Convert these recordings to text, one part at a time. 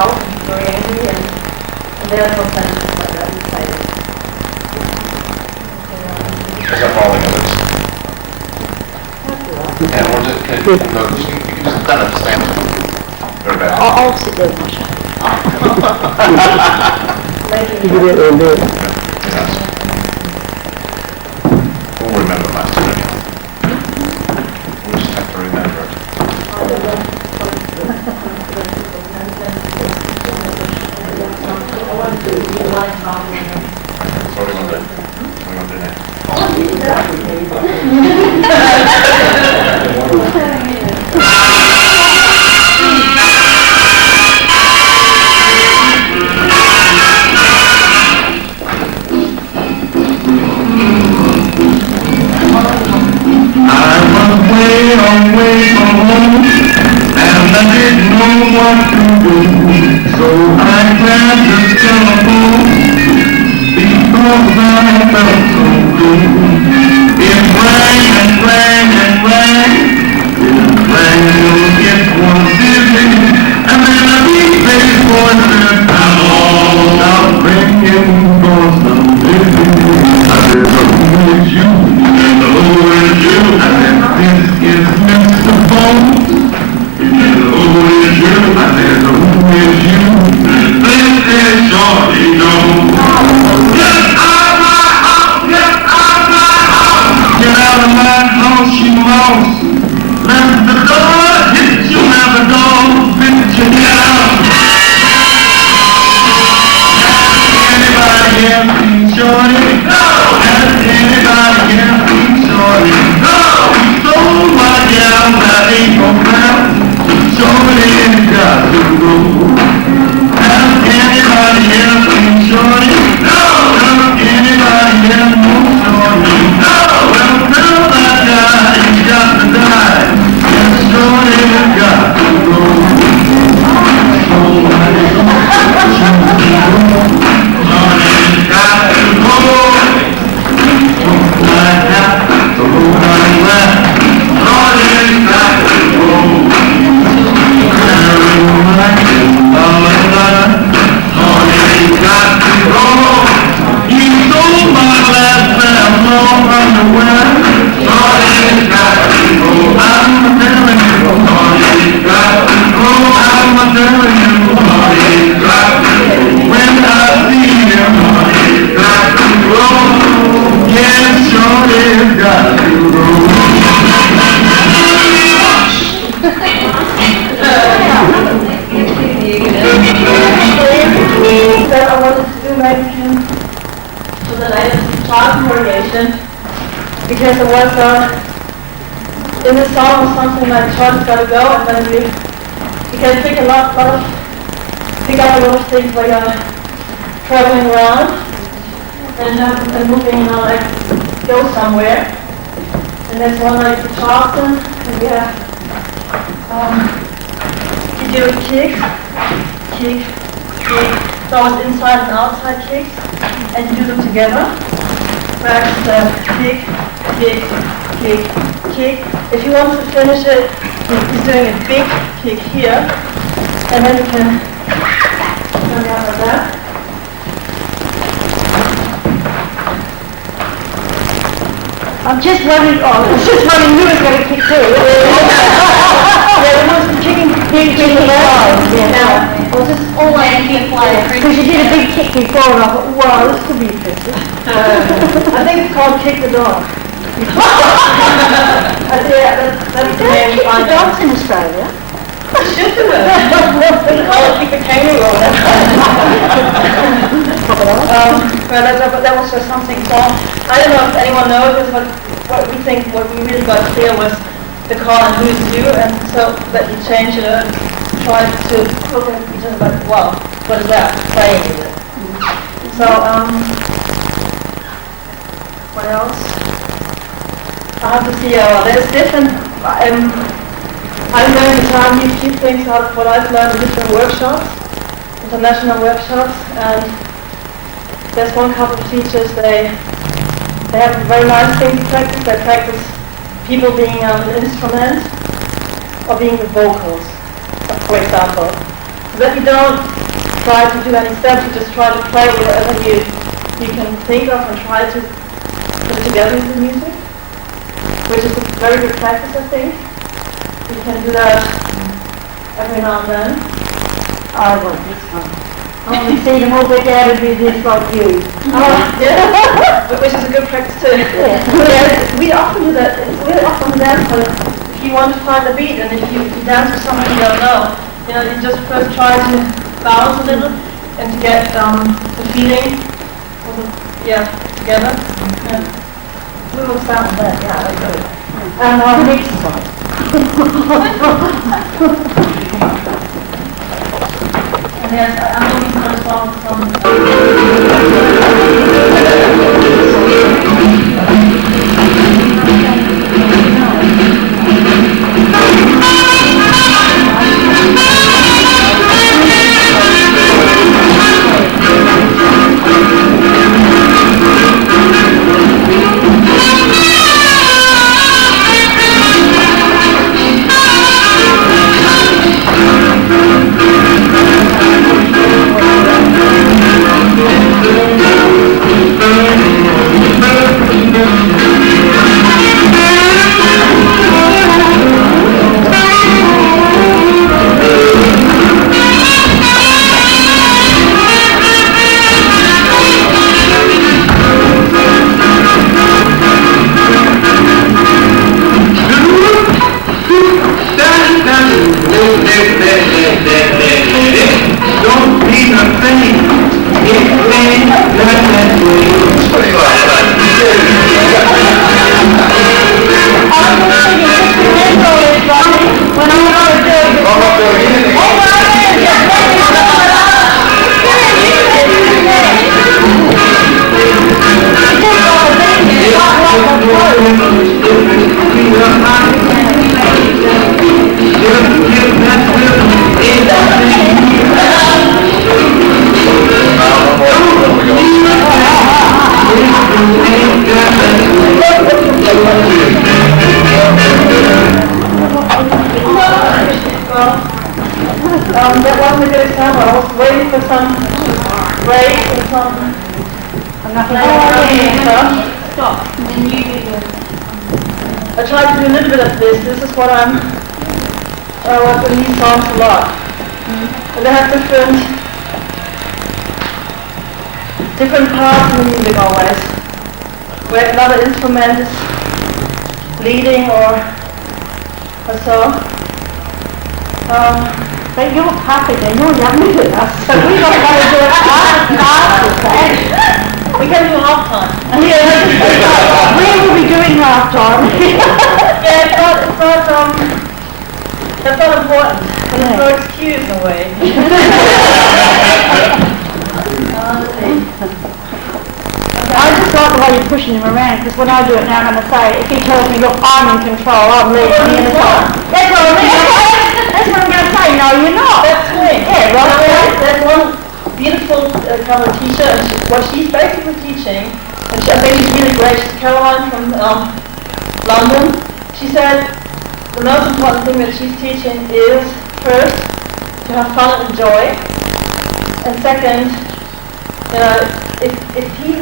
out and very angry, and there's no sentences like that inside it. Is that falling of it? And we'll just, you can just kind of stand very bad. I'll sit there, Masha. We'll remember last time. We just have to remember it. So what are we going to do? What are we going to do next? Away from home, and I didn't know what to do, so I grabbed the telephone, because I felt so good. It rang and rang and rang, it rang till it was dizzy, and then a deep bass voice said, I'm all out ringing, cause I'm busy. I said, who is you? And who is you? I said, this is Mr. Bones. He said, who is you? I said, who is you? This is Shorty Jones. Get out of my house! Get out of my house! Get out of my house, you mouse. Let the door hit you, have the door fit you down. Anybody here seen Shorty? No! Has anybody here seen Shorty? No! He stole my gal, that ain't no crap. Shorty ain't got to go. Has anybody here seen Shorty? No! Has anybody here know Shorty? No! Well, tell that guy he's got to die. Yes, Shorty has got to go. Shorty's got to go. Like that, so like that. Shorty's got to go. Shorty's got to go. He stole my last pair of underwear. Shorty's got to go. I'm telling you, Shorty's got to go. I'm telling you, Shorty's got to go. When I see him, Shorty's got to go. Yes, Shorty's got to go. That I wanted to do maybe so that I had child variation, because there was in the song was something like child's gotta go, and then you can pick up a lot of things while you're traveling around and moving, like go somewhere. And there's one like the Charleston, and you have you do a kick, so it's inside and outside kicks, and you do them together. Back, kick. If you want to finish it, he's doing a big kick here, and then you can turn it out like that. I'm just wondering, who is going to kick too. Yeah, it was kicking big in the line. Yeah. Well, this is all I can apply. Because you did a big kick before, and I thought, wow, this could be interesting. I think it's called kick the dog. That's the name Kick you find the dogs in Australia. Should do it. They call it kick the kangaroo. But that was just something. So I don't know if anyone knows this, but what we really got clear was the call and who's you, and so that you change it and try to look at each other like, wow, what is that? Playing with it. So what else? I have to see. There's different. I'm going to try and keep things out of what I've learned in different workshops, international workshops, and there's one couple of teachers. They have very nice things to practice. They practice people being on the instrument or being the vocals, for example. that you don't try to do any steps, you just try to play with whatever you can think of and try to put it together with the music, which is a very good practice, I think. You can do that every now and then. I want this one. I want to see them all together do this like you. Yeah, which is a good practice too. Yeah, we often do that. It's really often dance if you want to find the beat, and if you dance with someone you don't know, you just first try to bounce a little and to get the feeling together. Yeah. We will start with that, yeah, that's good. And our next one. And yes, I'm looking for a song from... That wasn't a good example. I was waiting for some break and some... I'm not going to stop. And then you do it. I tried to do a little bit of this. This is what I'm... I work with these songs a lot. And they have different parts in the music always. Where another instrument is leading or so. But you're happy then, you're younger than us, so we don't want to do it half-time. We can do half-time. Yeah, we will be doing half-time. Yeah, that's not important. And it's no excuse in a way. I just like the way you're pushing him around, because when I do it now, I'm going to say, if he tells me, look, I'm in control, I'm leading in the time. That's what I mean. That's what I'm going to say. No, you're not. That's great. Yeah, right. There's one beautiful cover teacher, and what she's basically teaching, and I think she's really great. She's Caroline from London. She said the most important thing that she's teaching is first to have fun and enjoy, and second, if he's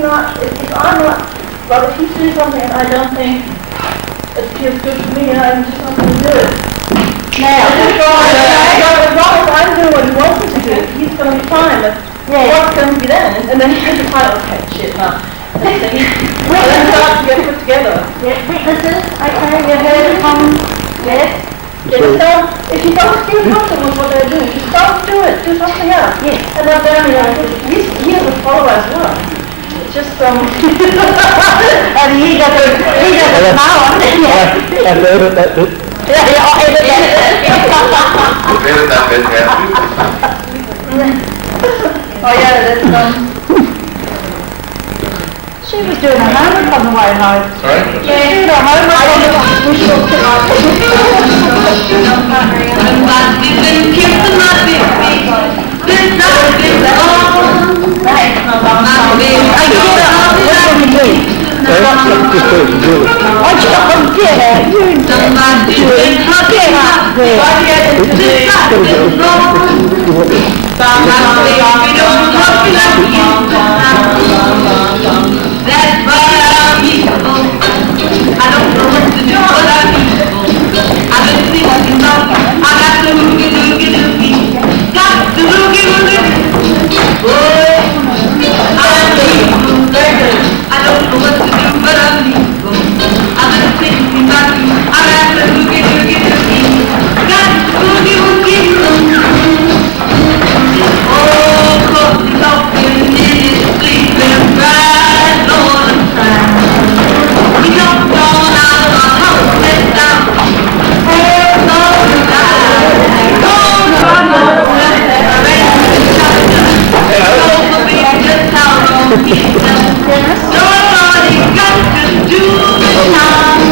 doing something and I don't think it feels good for me, I'm just not going to do it. Now, as long as I'm doing what he wants me to do, he's going to be fine. But what's going to be then? And then he has to find, okay, shit, now. And then start to get put together. yeah, witnesses, okay, you heard it from, yes. Yeah, if you don't feel comfortable with what they're doing, just don't do it. Do something else. Yeah. And then he has a follower as well. It's just And he doesn't know, yeah. And edit that bit. Yeah, I'll edit that. Edit that bit, yeah. oh yeah, that's She was doing her homework on the way home. Sorry? Yeah, doing her homework on the way home. That's why I'm evil. I don't know what to do, but I'm evil. I've been thinking about, I got to loogie. Got to loogie. Boy, I'm evil. I don't know what to do, but I'm evil. I've been thinking about, I got to loogie. Got to loogie. Oh, coffee, in his sleep and right on the track. He jumped on out of my house and down. Oh, no, just how long he's done. Somebody got to do the time.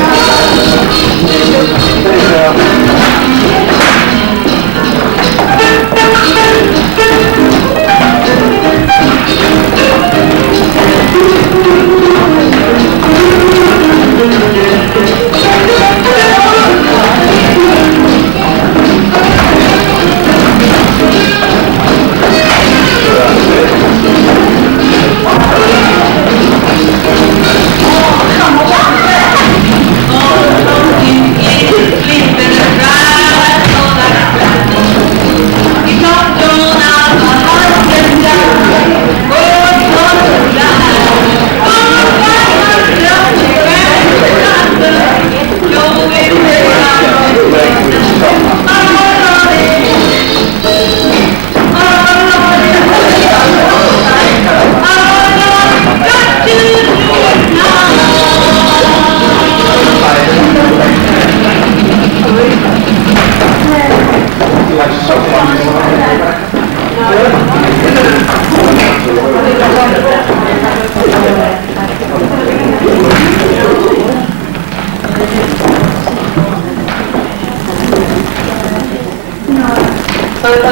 So if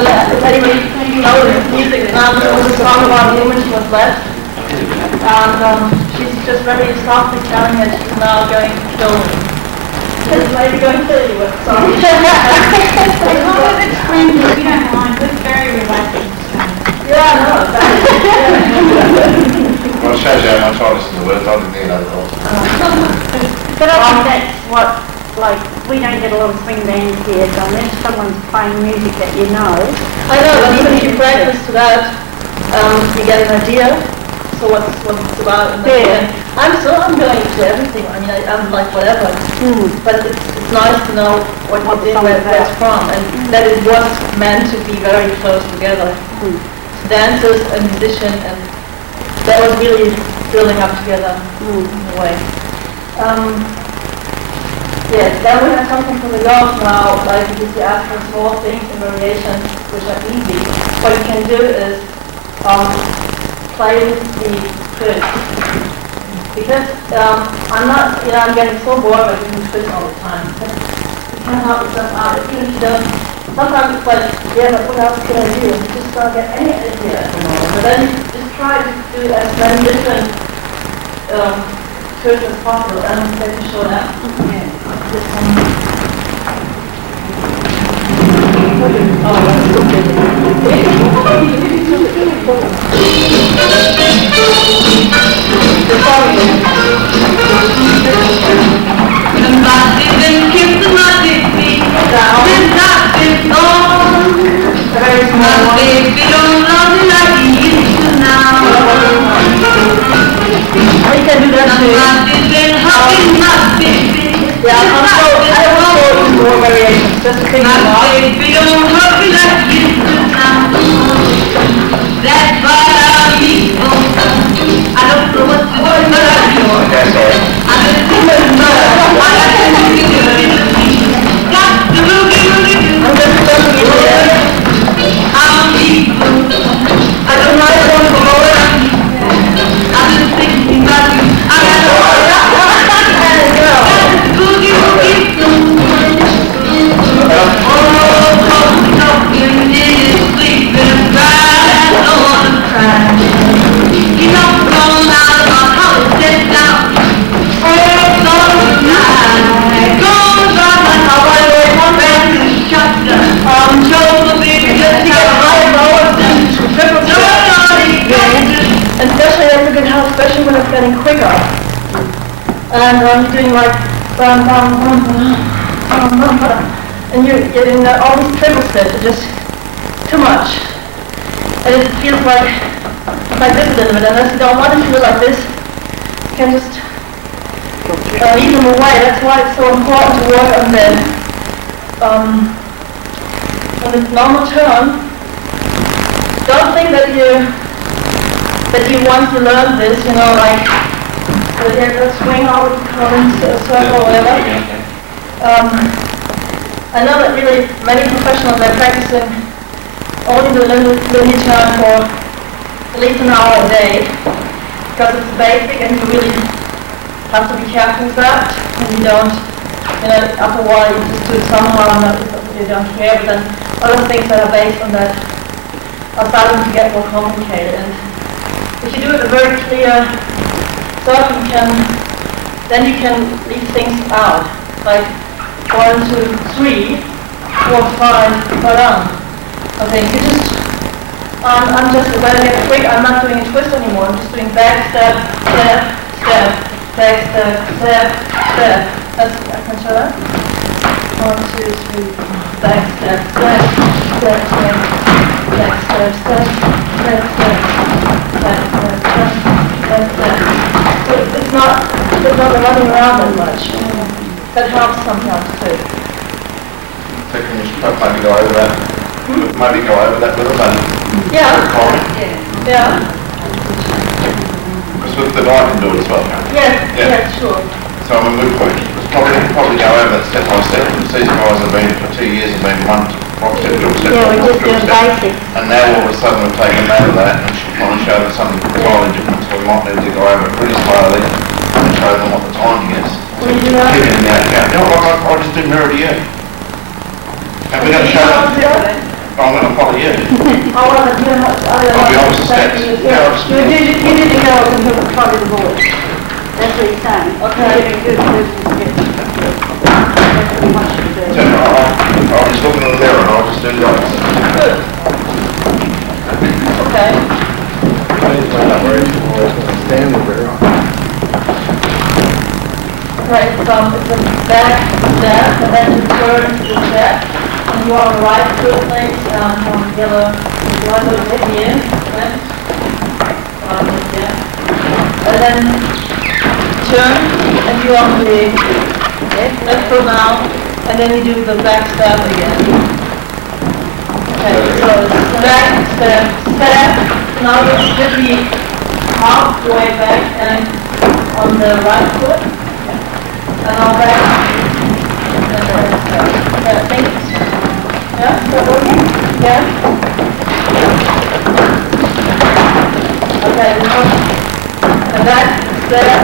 anybody knows music, there was a song about a woman she was left, and she's just very softly telling it she's now going to kill me. It's maybe going to kill you with a song. As long as it's friendly, we don't mind. It's very relaxing. Yeah, I know, exactly. Well, it shows you how much I listen to words. I didn't need that at all. But I think that's what, like, we don't get a lot of swing bands here, so unless someone's playing music that you know. I know, but even if you practice to that, you get an idea. So what's it's about, and then I'm going to everything. I mean, I'm like whatever. But it's nice to know what you did, where it's from, and that it was meant to be very close together. Dancers and musician, and that was really building up together in a way. Yes, then we have something from the girls now, like because you ask for small things and variations which are easy. What you can do is play with the twist. Because I'm not, I'm getting so bored by doing twist all the time. You can't help yourself out. Even if you don't, sometimes it's like, yeah, but what else can I do? You just don't get any idea at the moment. But then you just try to do as many different twists as possible, and they can show that. This one. Oh, that's so good. Somebody been kissing my baby. Since I've been gone. My baby don't love me like he used to now. I can do that too. Somebody's been hugging my baby. Yeah, I will show you more variations, just to think My about. baby don't hug me like he used to now. and you're doing like bum, bum, bum, bum, bum, bum, and you're getting all these triple steps. It's just too much, and it feels like this a little bit. Unless you don't want to feel like this, you can just lead them away. That's why it's so important to work on the normal turn. Don't think that you want to learn this, you know, like the swing out into a circle or whatever. I know that really many professionals are practicing only the linear turn for at least an hour a day, because it's basic and you really have to be careful with that, and you don't, after a while you just do it somehow and you don't care, but then other things that are based on that are starting to get more complicated. And if you do it a very clear circle, then you can leave things out, like 1, 2, 3, 4, 5, go down. Okay, you just, I'm just, when I get quick, I'm not doing a twist anymore, I'm just doing back, step, step, step, back, step, step, step. I can show that. 1, 2, 3, back, step, step, step, step, back, step, step, step, step, back, step, step, step, step. So it's not running around that much. That helps sometimes too. So can you maybe go over that? Maybe go over that with us and Yeah. record it? Yeah. Because with the I can do it as well, can't you? Yes, Yeah. yes, sure. So I mean, we'll probably go over that step by step. These guys have been for 2 years, have been one step, drill step, Yeah, we're drill just doing step. basics. And now all of a sudden we've taken them out of that and trying to show them something entirely different. So we might need to go over it pretty slowly and show them what the timing is. Will you do that? Keep it in the account. No, I'll just do mirror to you. And we're going to show them. I'm going to follow you. I'll be honest, the steps. Yeah, I'll just- You did the girls and he'll follow the boys. That's what he's saying. Okay. Good. That's what he wants you to do. So I'll just look in the mirror and I'll just do that. Good. Okay. Right, it's a back step, and then you turn to the step, and you on the right foot legs, on the other, you want to hit the in, right? Yeah. And then turn, and you on the left foot now, and then you do the back step again. Okay, so it's back, step, step, now you should be halfway back and on the right foot. And all back, and I think, yeah, is that working? Yeah? Okay, and that, step,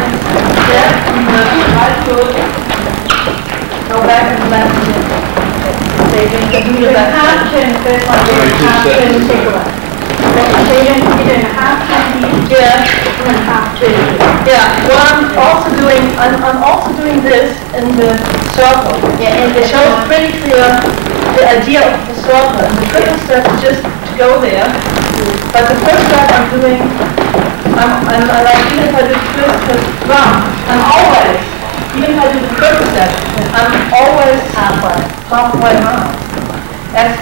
on the right foot, go back and left again. So you can do the half turn first, like half turn cigarette. So you're doing half turn here, and then half turn here. Yeah, well, I'm also doing this in the circle. Yeah, and it shows pretty clear the idea of the circle. And the triple step is just to go there. But the first step I'm doing, I like, even if I do the twist, I'm always, even if I do the triple step, I'm always halfway around. As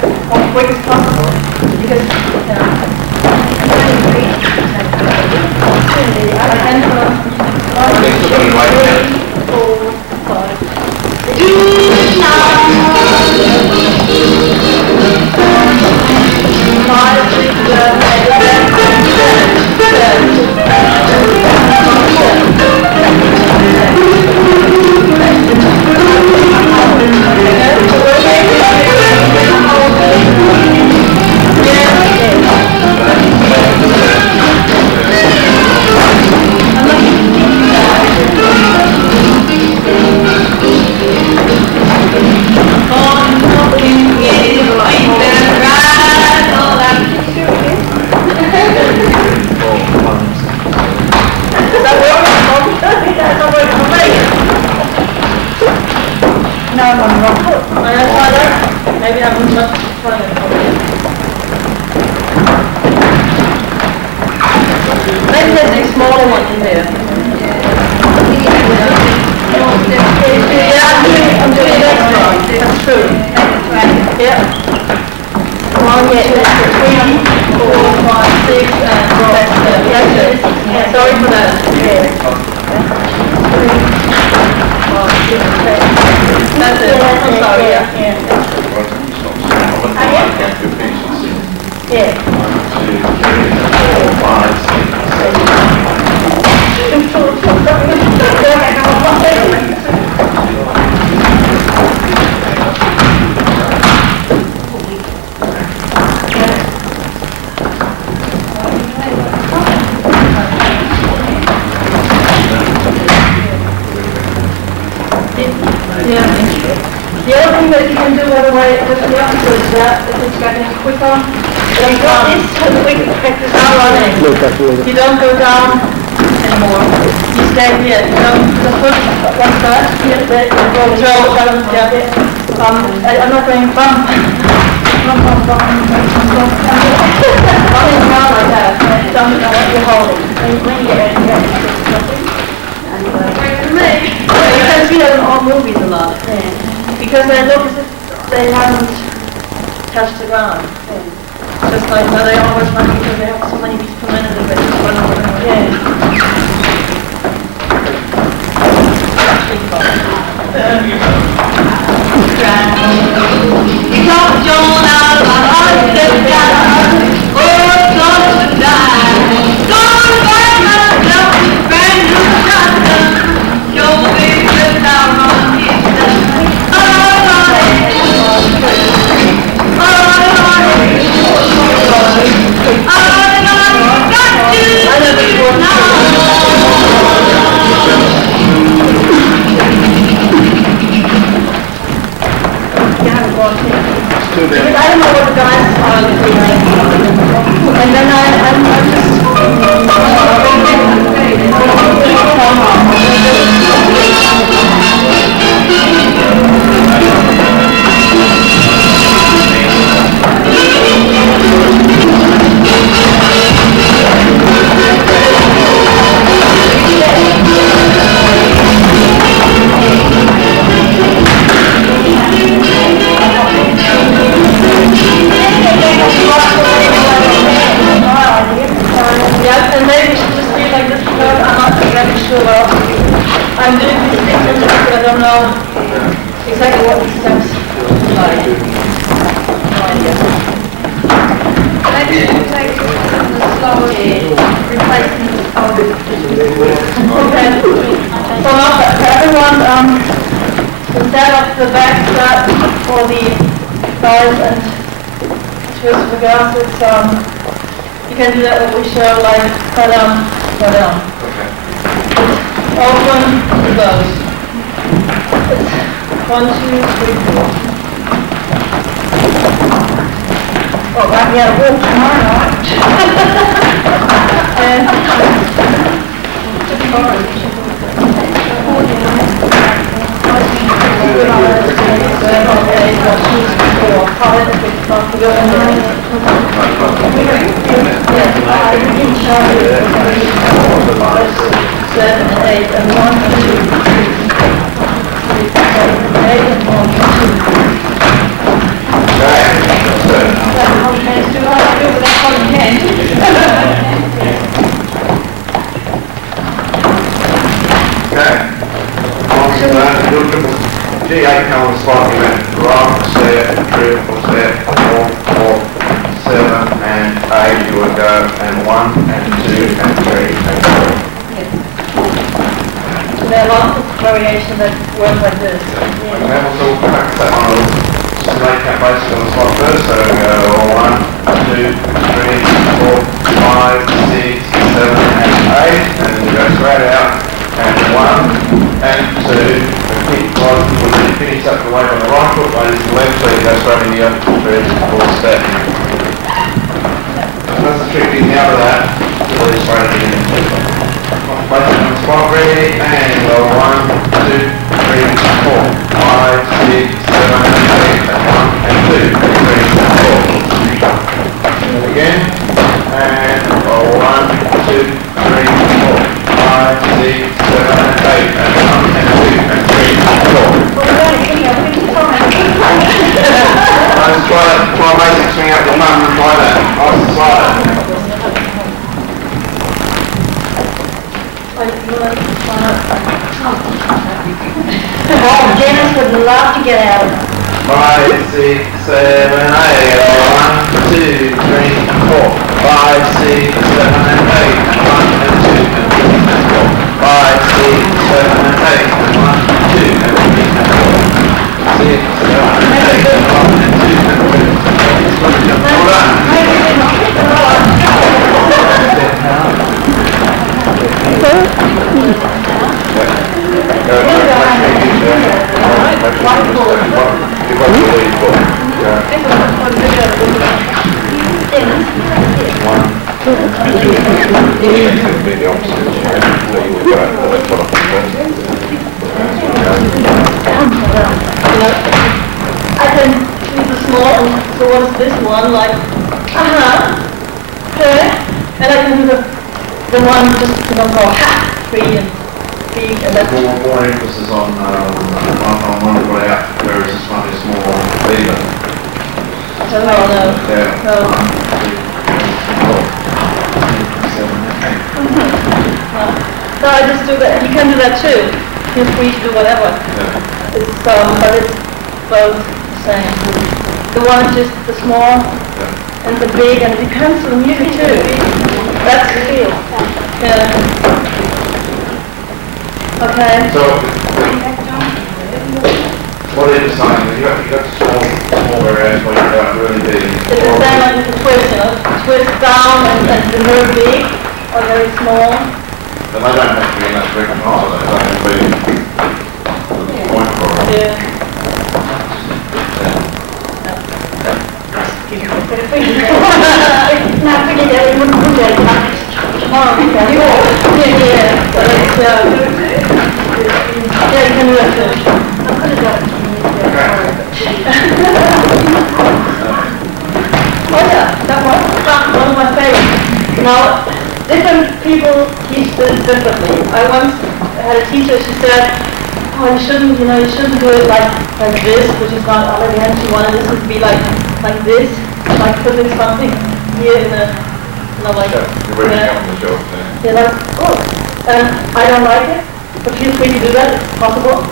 quick as possible. Because, I can, 1, 2, 3, 4, 5, 6, 7, 8, 9, 10. the other way, just the opposite of that, if it's getting quicker. Then you got this, so the quick effect is now running. You don't go down anymore. You stay here. You don't, the foot, one side, here, there, you go, throw, balance, yeah. I'm not going bump. Running around like that, you don't know what you're holding. When you get ready, nothing. You can see that in all movies a lot. Because they look as if they haven't touched the ground. Just like, well, they always run because they have so many beats per minute that they just run over and over again. You got John out of my heart, step down. Oh, John would die. Gonna buy myself a brand new shotgun. Your baby just out on his gun. Oh, Because I don't know what the guys are doing. And then I'm just... Yeah, and maybe we should just be like this because I'm not exactly sure what I'm doing these things, but I don't know exactly what the steps are. No idea. Maybe you should take the slowly replacing the code. Okay. So now for everyone, instead of the back strap for the guys and twist for girls, it's you can do that what we show, like go down. Okay. Open, close. It's 1, 2, 3, 4. Oh, I gotta walk tomorrow night. G8 comes slightly left, right step, triple step, 4, 7 and 8 you would go, and 1 and 2 and 3 and 4. So there are lots of variations that work like this. And then we'll practice that on a snake cat basis on the spot first, so go 1, 2, 3, 4, 5, 6, 7 and 8, and then you go straight out, and 1 and 2, when you finish up the weight on the right foot, raise the left foot, go straight in the other thread, 4 step. That's the trick getting out of that, to really straight again. Place it on the spot, ready, and go 1, 2, 3, 4, 5, 6, 7, 8, and 1 and 2, 3, 4. Again, and go 1, 2, 3, 4, 5, 6, 7, 8, and 1 and 2 and 3 and 4. Let's try basic swing out the front and try that. Nice and slide. Oh, Dennis would love to get out of it. 5, 6, 7, 8, 1, 2, 3, 4, 5, 6, 7, and 8, and 1 and 2 and 3 and 4. 5, 6, 7, and 8, and 1, 2 and 3 and 4. 6, 7, and 8, and 1 and 2 and 3 and 4. Hold on. Go. It'll be the opposite. That's what I prefer. I can use the small, and so what is this one? Like, okay. And I can do the one just, free and big, and that's... More emphasis on one way out, whereas this one is more even. No. Yeah. So I just do that. You can do that too. Feel free to do whatever. Yeah. It's but it's both the same. The one is just the small and the big, and it depends on the music too. That's the feel. Yeah. Okay. So, what are you deciding? You got small areas where you got really big. It's the same like with the twist, twist down and very big or very small. And they don't have to be in that direct high, they have to be the point for it. Yeah. Yeah, you can do that too. Oh yeah, that one of my favorites. Now, different people teach this differently. I once had a teacher, she said, oh, you shouldn't do it like this, which is not elegant. She wanted this to be like this, like putting something here in a, like... You're breaking up the joke there. Yeah, and I don't like it, but feel free to do that, it's possible.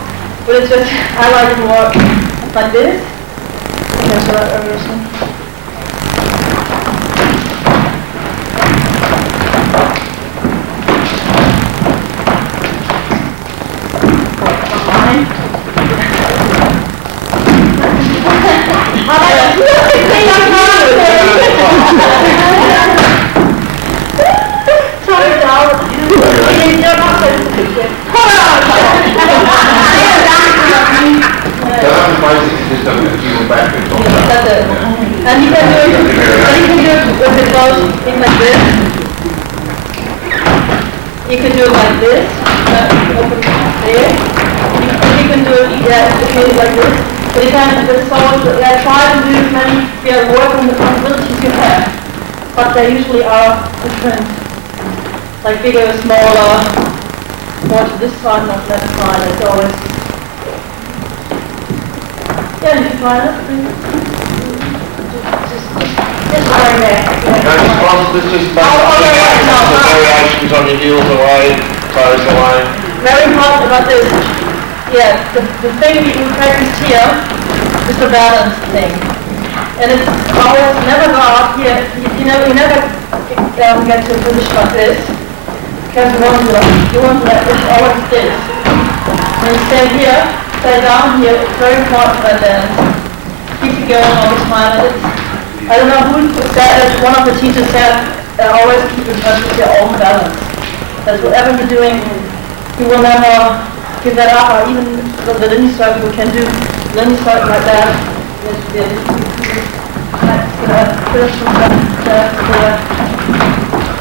But it's just, I like it more like this. Okay, so that version. That's it. And you can do it if it goes in like this. You can do it like this. Open there. You can do it, like this. But you can, try to do as many, work on the possibilities you have. But they usually are different. Like bigger, smaller, more to this side, not that side. It's always... Yeah, you can try it. Just right there. This just the variations on your heels away, toes away. Very important about this. Yeah, the thing we practice here is the balance thing. And it's always never go up here. You never get to a position like this. Because you want to it's always this. When you stay here, stay down here, it's very important that keep it going all the time. And I don't know who said it, one of the teachers said, always keep in touch with your own balance. That whatever you're doing, you will never give that up, or even the linear circle, we can do linear circle like that.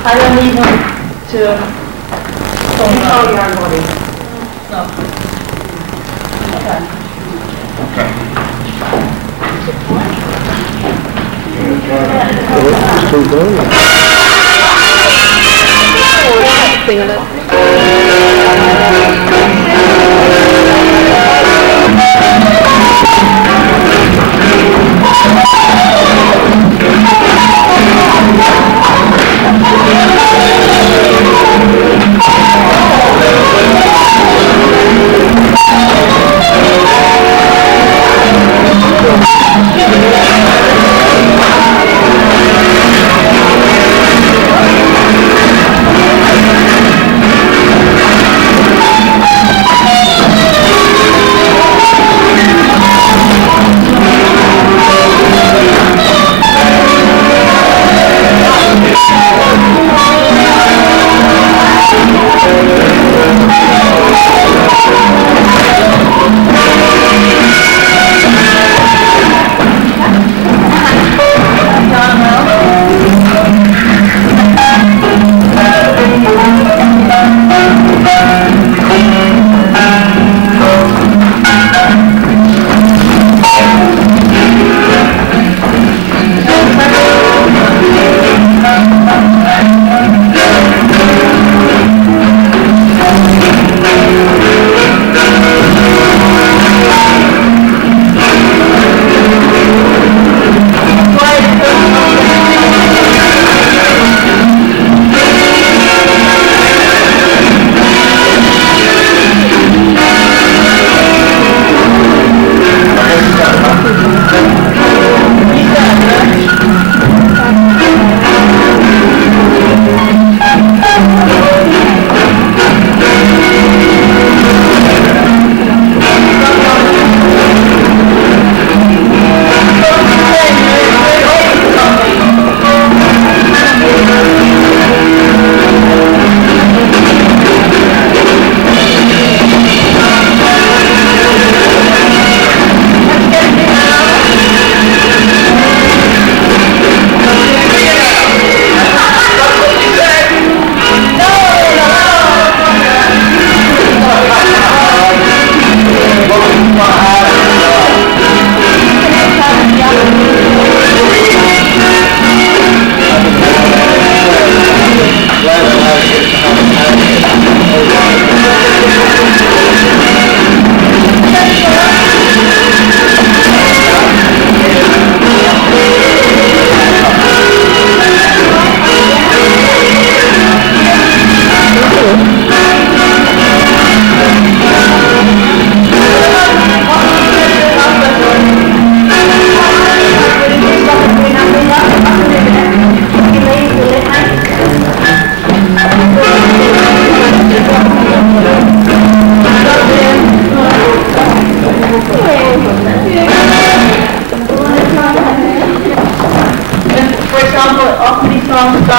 I don't need him to control your body. No.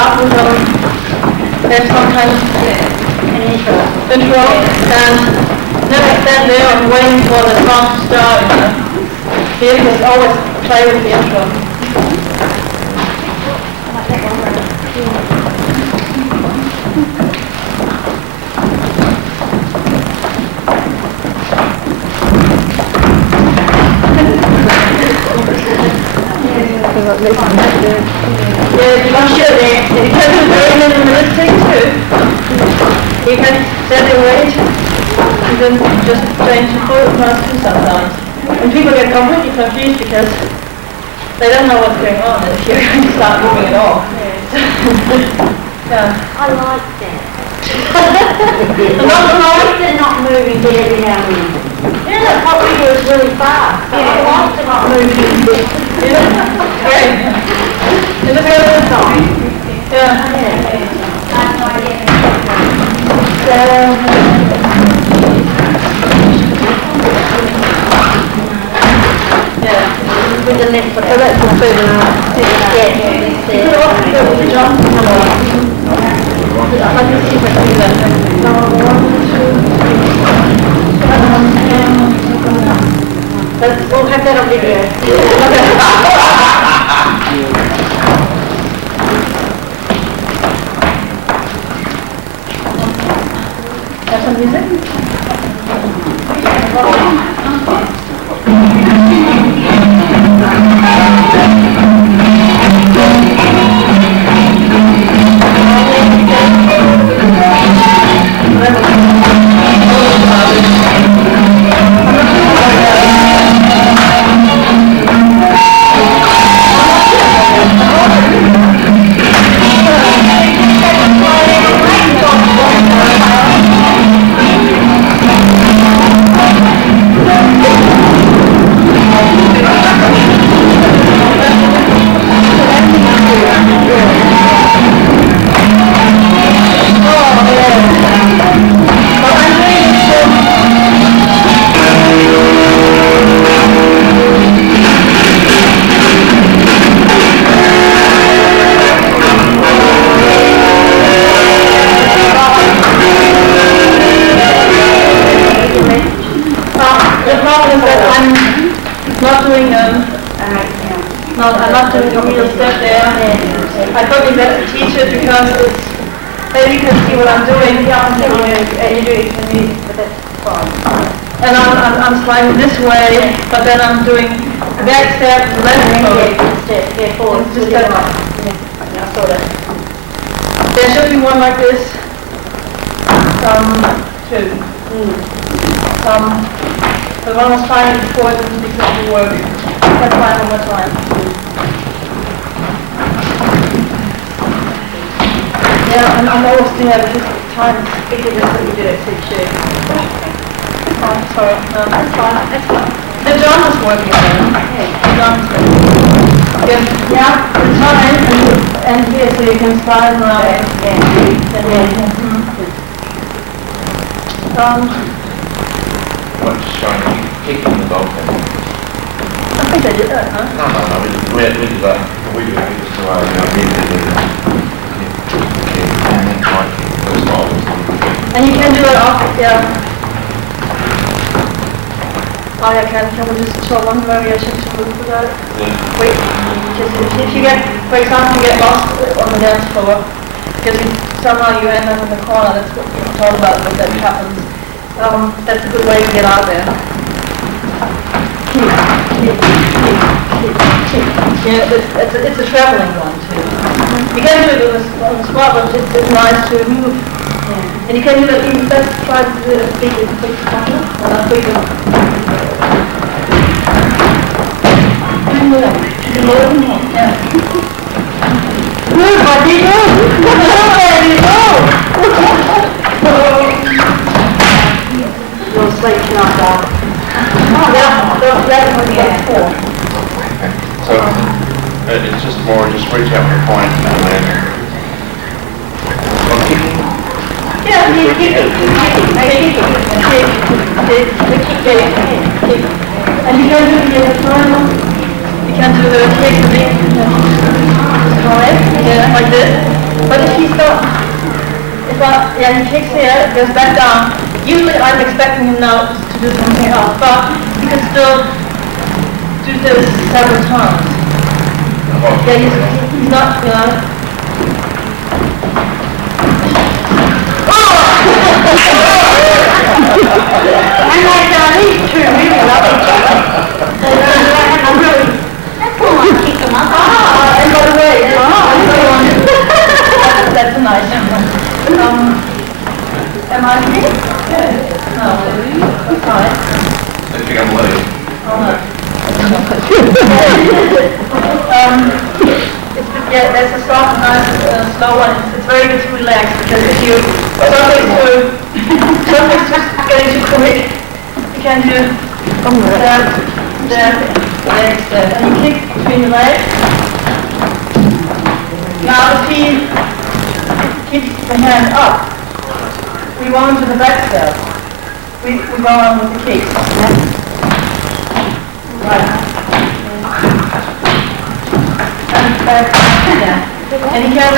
start with there's some kind of intro, and never stand there and waiting for the song to start. You just always play with the intro. Yeah, you should. You can do very little minute thing too. You can set your weight and then just change the photographs too sometimes. And people get completely confused because they don't know what's going on if you're going to start moving at all. Yeah. I like that. I like the not moving bit every now and then. Yeah, what we do is really fast. I like the not moving bit. Great. You just go to the song. Yeah. Yeah. With the next one. So that's the food and you could also go with the jump. I'd like to see if I can do that. We'll have that on video. Have some music? I'm not doing a real step there. I probably better teach it because it's, maybe you can see what I'm doing. Yeah, I'm doing it, and you do it for me, but that's fine. And I'm sliding this way, but then I'm doing the back step, the left step, forward, just step up. Yeah, I saw that. There should be one like this. Two. The one was trying before, it didn't exactly work. That's fine, one more time. Yeah, I'm always doing that because time is bigger than what you do at Six Shoe. Oh, sorry. No, that's fine. That's fine. The John is working on it. John is working. Yes. Yeah, the time and here so you can slide around. What, just showing you kicking the dog then? I think I did that, huh? No, we did that. We do it just the way, we did it. And then like, those dogs. And you can do that off, yeah. Oh, yeah, can we just show one variation to move with that? Yeah. Wait, just if you get, for example, you get lost on the dance floor, because somehow you end up in the corner, that's what we talked about, when that happens. That's a good way to get out of there. Yeah, it's a traveling one too. You can do it on the spot, but it's nice to move. And you can do that even better, try to do it as big spot, Yeah. Move, buddy, move! You'll sleep tonight, dog. So, it's just more, just reach out your point and then... Well, kicking? Yeah, keep it. And you can do the final. You can do the kick, yeah, like this. he kicks here, goes back down. Usually I'm expecting him now to do something else, but he can still do this several times. Yeah, he's not, you know. And like these two really love each other. And by the way, that's a nice one. Am I here? No. Fine. I think I'm late. Yeah, there's a soft, nice, slow one. It's very good to relax because if you something's just getting too quick, you can do there, and you kick between the legs. Now if he keeps the hand up, we go into the back step. We go on with the kicks. Right. And you can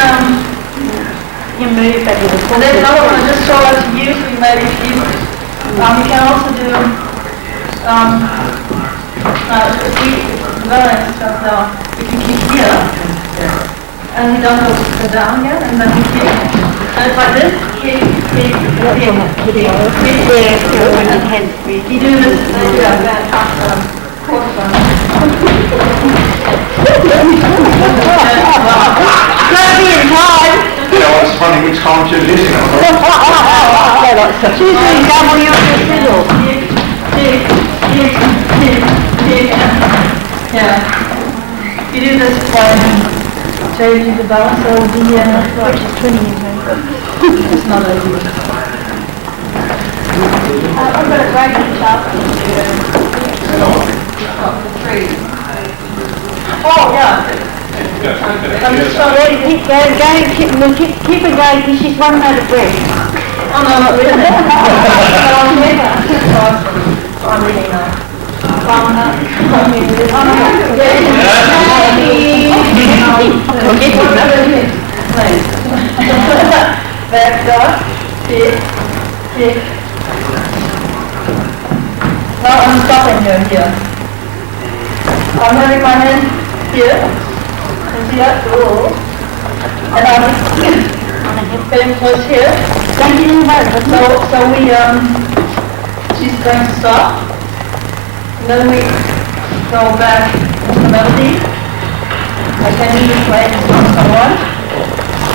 You move that with the and there's another one just show us usually maybe if you can also do if we balance stuff now, we can keep here and we don't go down again and then we keep and it's like this, kick, kick, you do this You know, it's funny which count you're using. She's doing double your fiddle. Yeah. You do this one, changing the balance of the Which is 20 years old. it's not easy. I'm going to break it up. Oh, yeah. I'm just trying to Keep going, keep it going because she's running out of breath. oh no, not really. I'm really not. Back up, kick, kick. Now I'm stopping here. I'm having my hand here. And see that? Oh. And I'm getting close here. So we, she's going to stop. And then we go back into the melody. I can even play this one someone.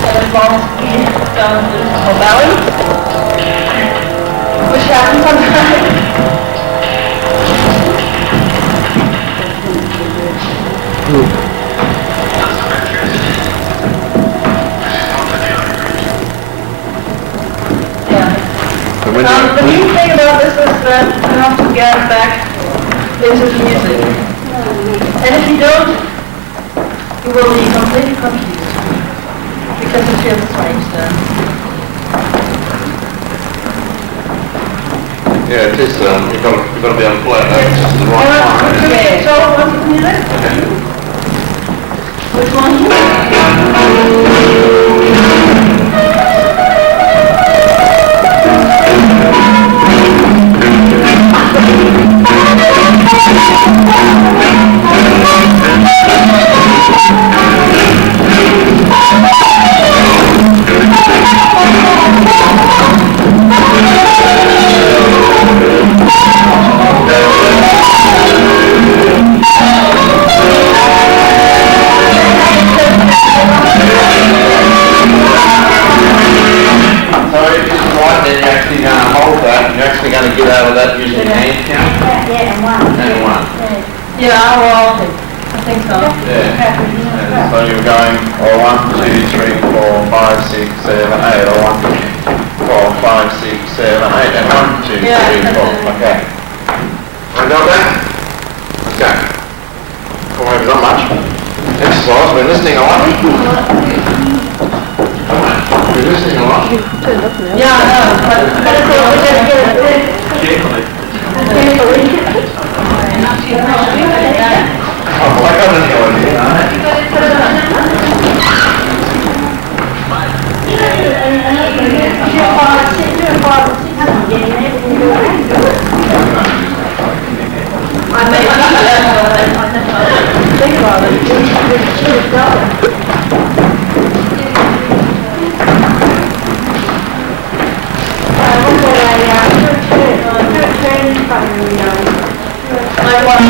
And as long as we don't lose our balance, which happens sometimes. The new thing about this is that you have to get back into the music. And if you don't, you will be completely confused. Because it feels strange then. Yeah, it is, you've got to be on play, that's just the right time. Okay, so what's the music? Which one? Get out of that using hand count? Yeah, and one. And one. Yeah, well, I think so. Yeah. And so you're going, or 1, 2, 3, 4, 5, 6, 7, 8, or 1, 4, 5, 6, 7, 8, and 1, 2, 3, 4. Okay. Want to go back? Okay. Well, maybe not much. Exercise, we're listening a lot. We're listening a lot. Yeah, I know, but it's all just good. Carefully. Carefully. Oh, I got an idea. should have done. One day I train funny, Like what?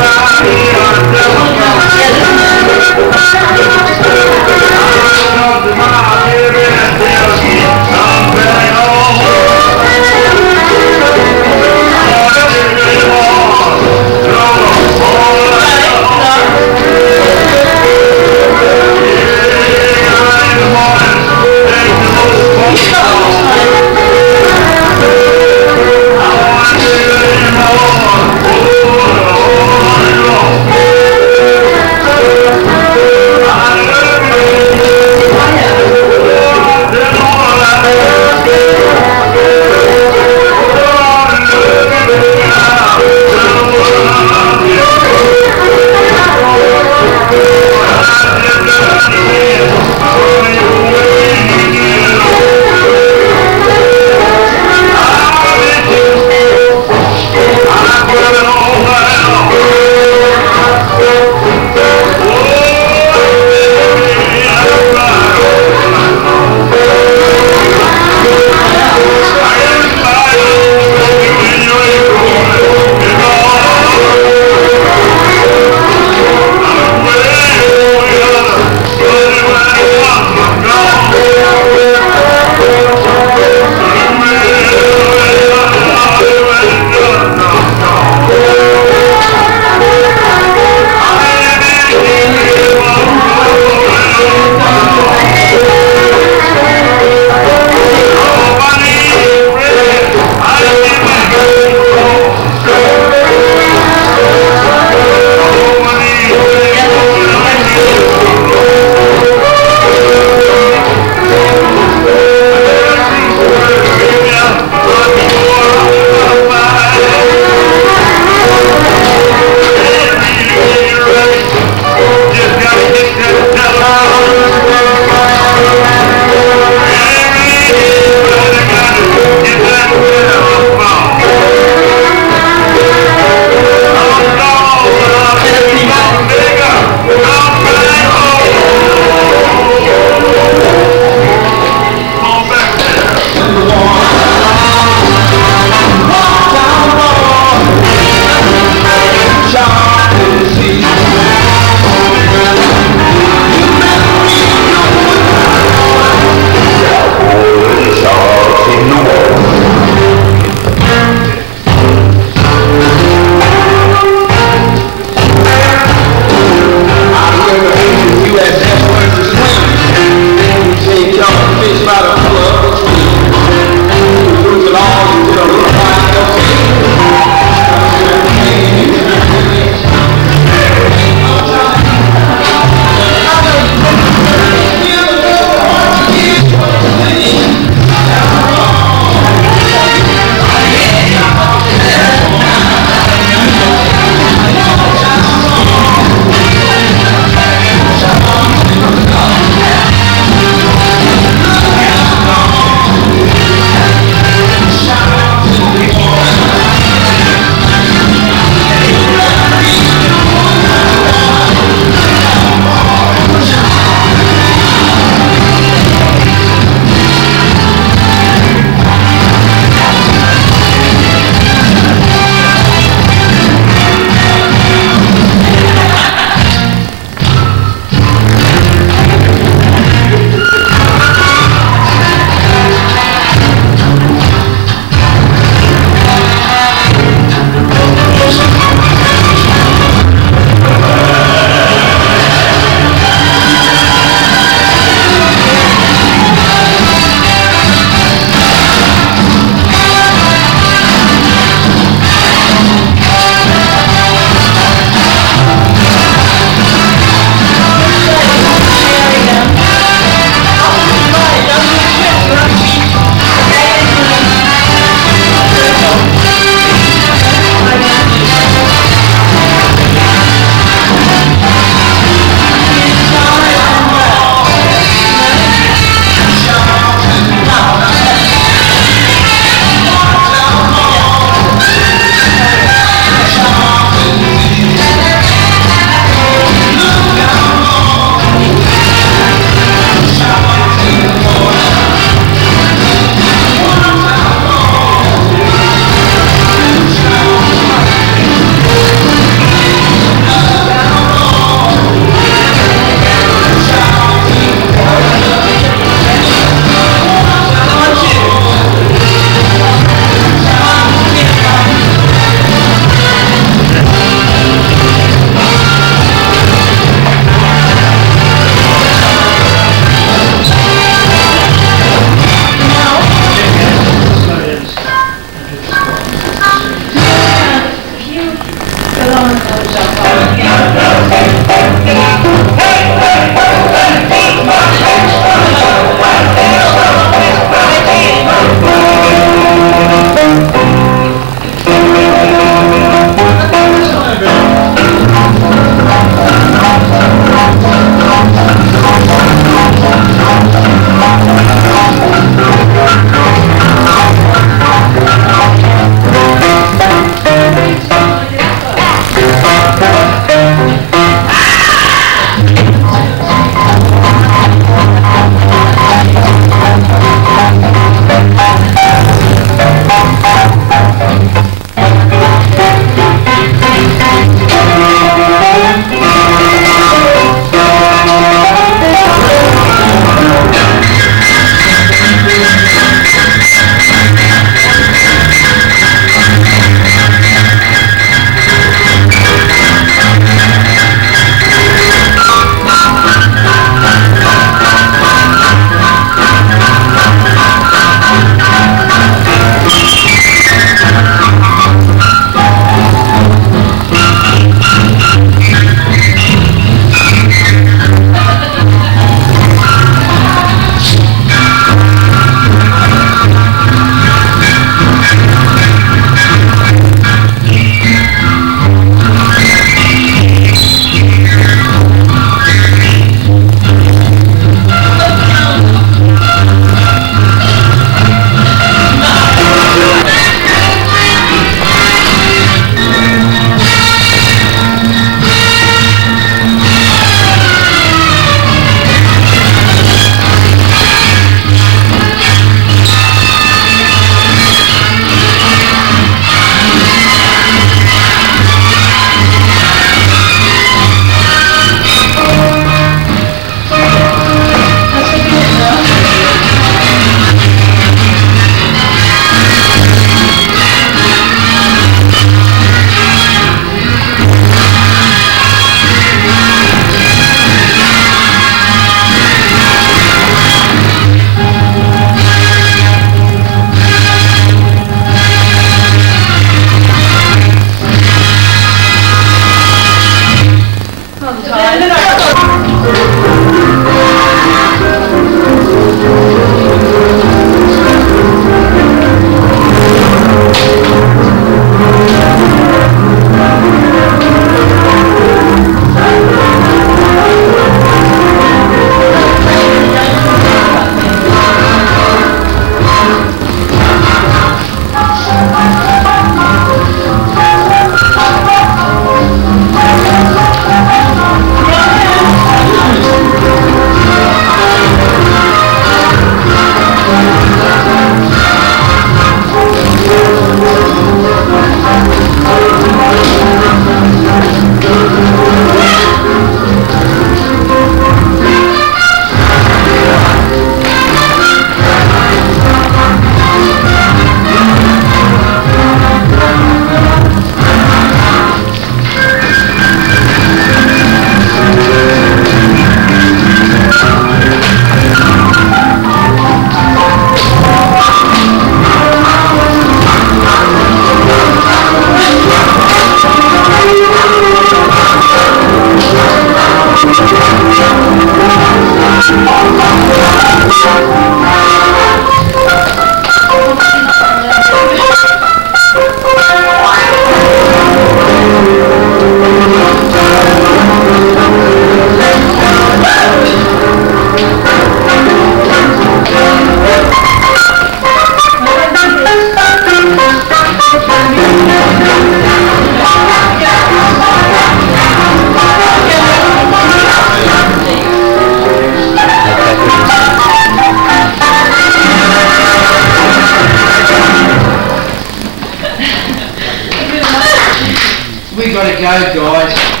We gotta go, guys.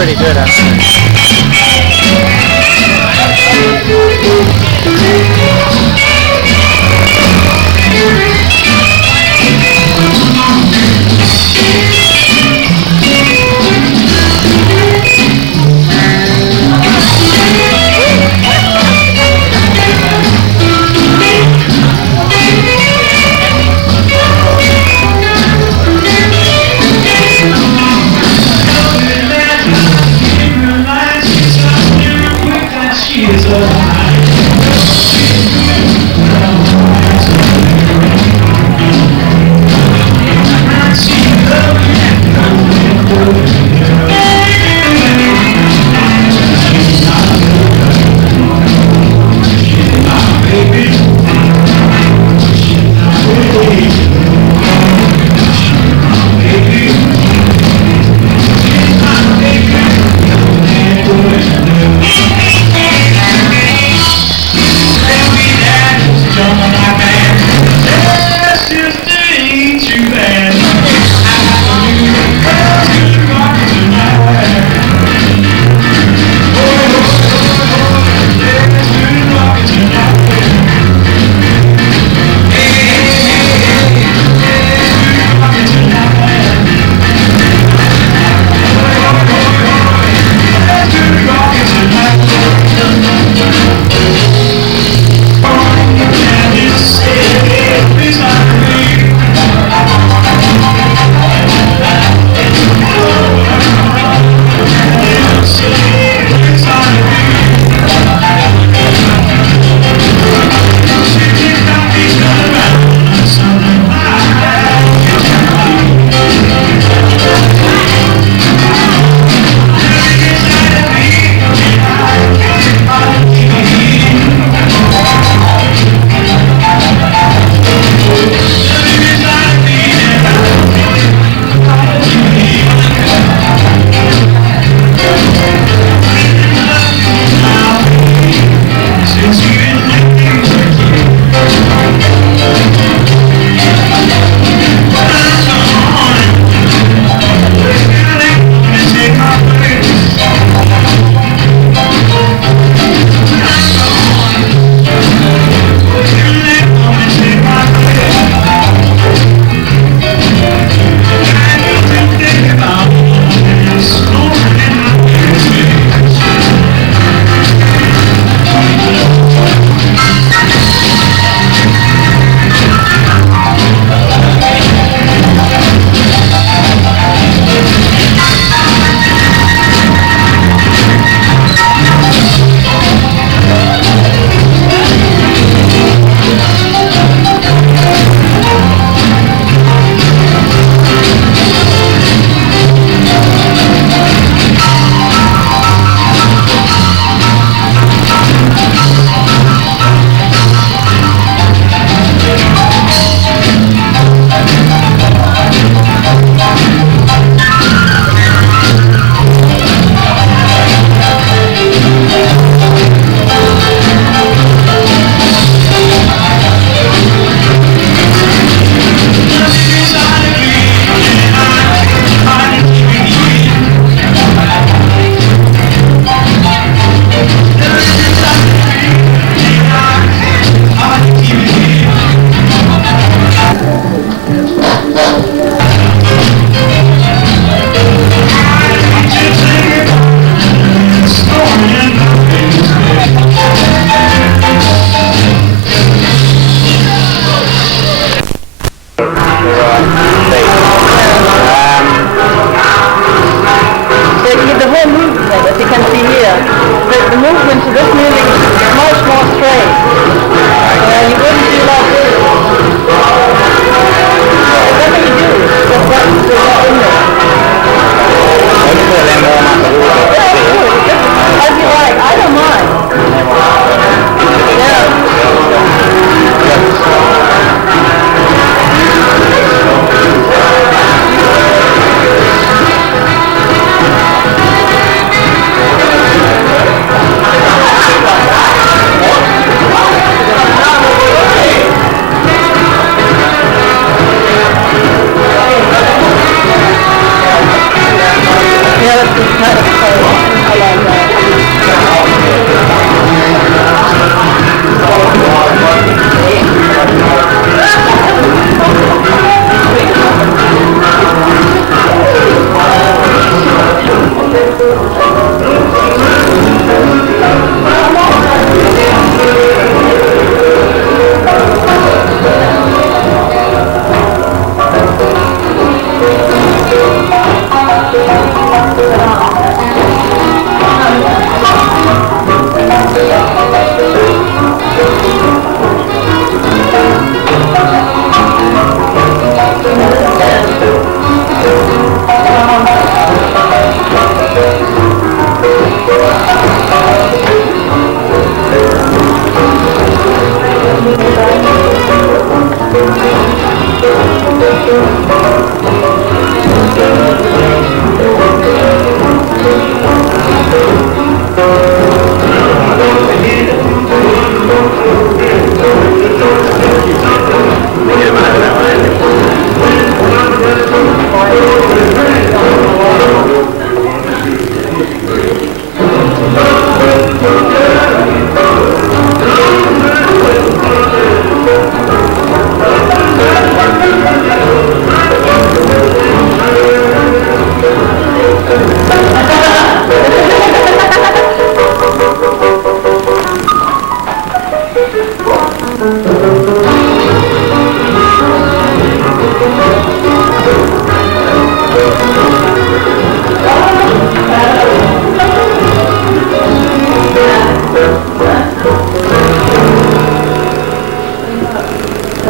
Pretty good, She is alive.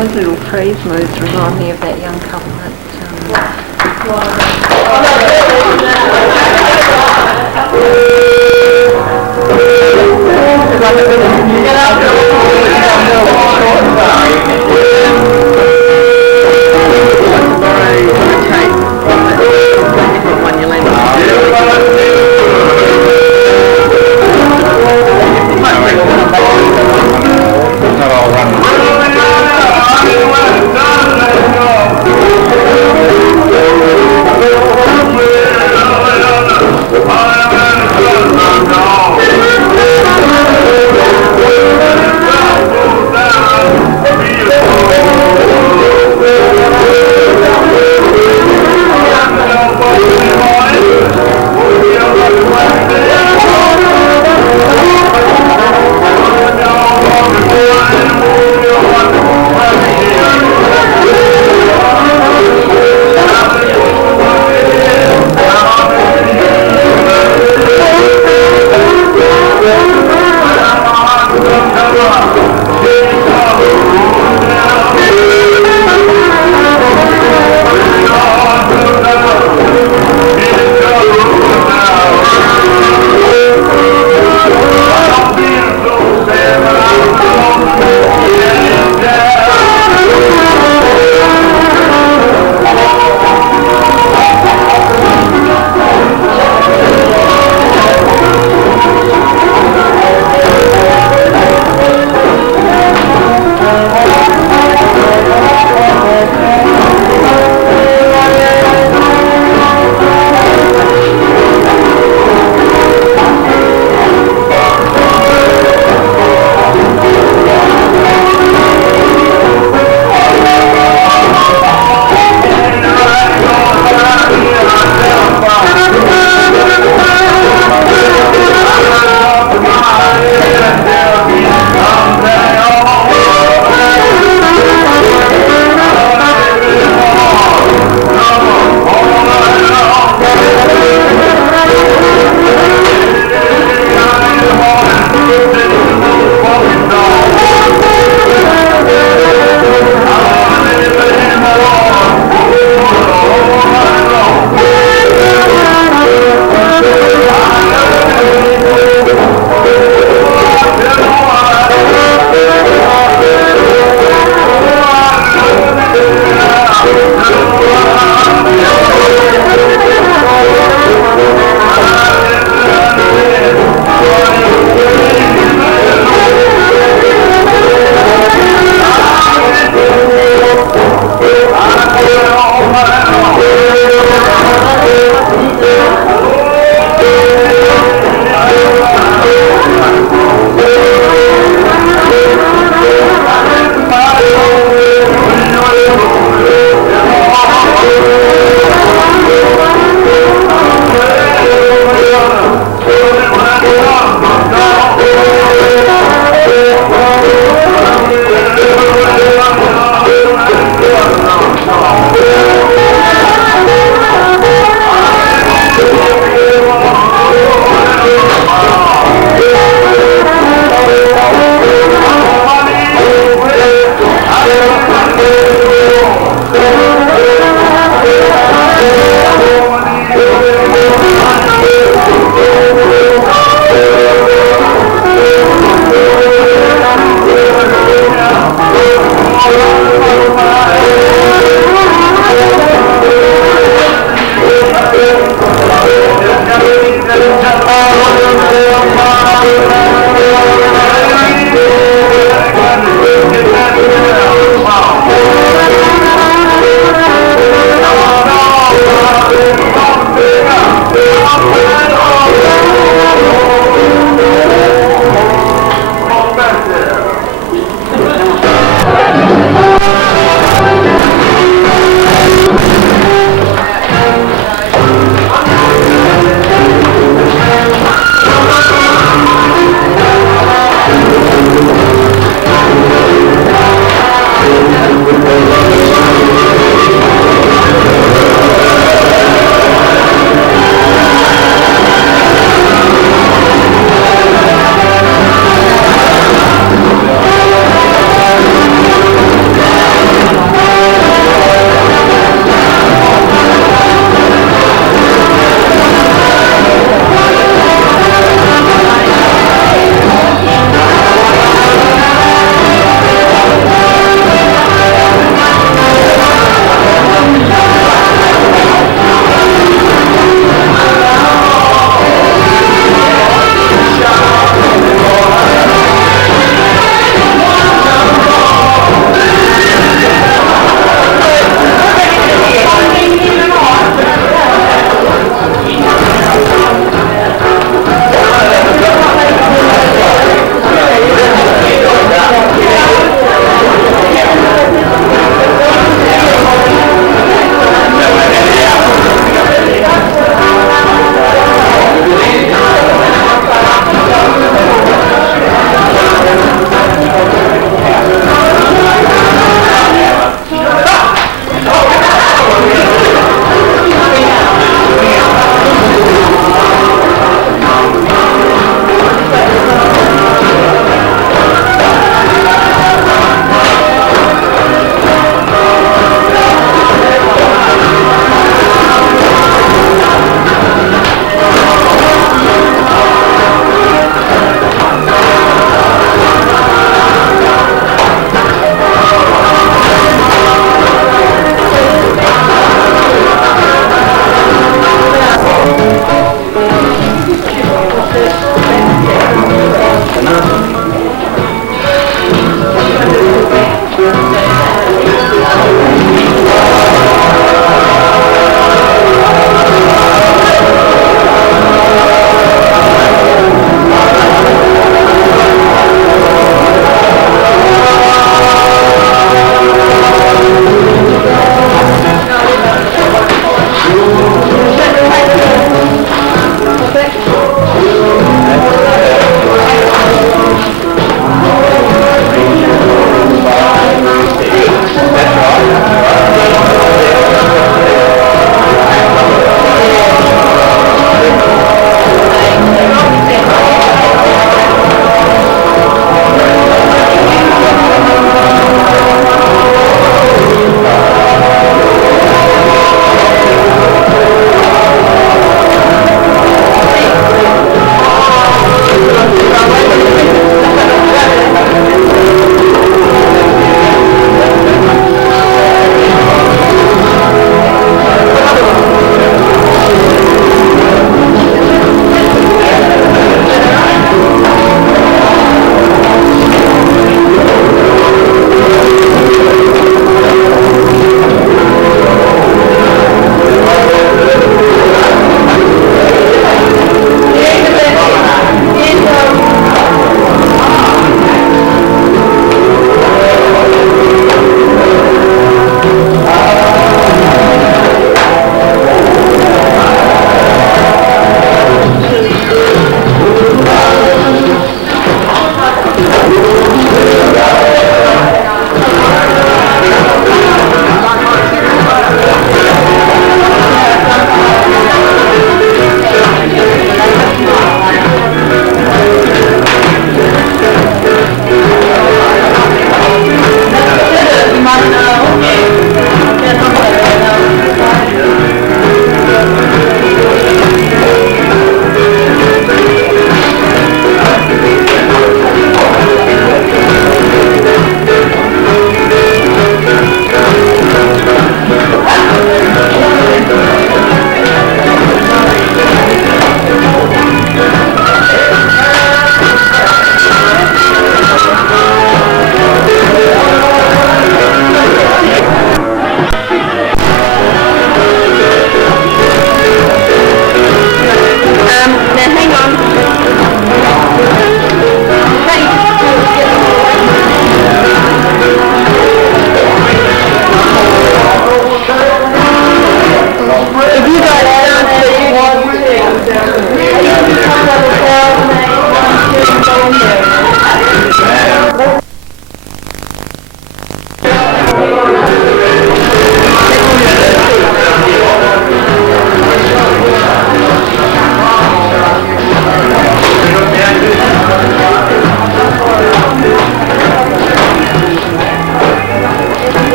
Those little trees moves remind me of that young couple that, Not all run.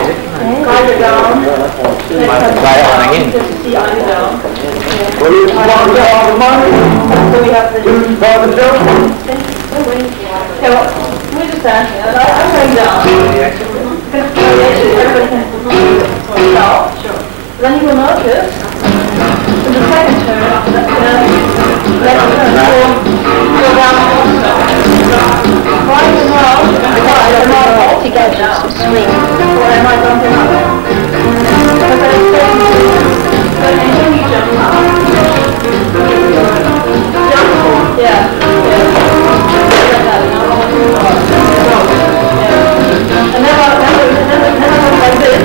Slide it down. Slide it on again. Just see on down. Well, it's one job of money, So we have the... two for the job. Okay, well, we just stand here. I'm going down. Everybody can no, sure. Then you will notice in the second turn, that turn go down also. Right and round, right together, swing. Or am I jumping up? But then it's but then you jump up. Jump, yeah. And then like this.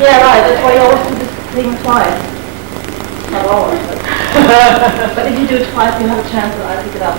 Yeah, right, that's why you always do this thing twice. Not always, but if you do it twice, you have a chance that I pick it up.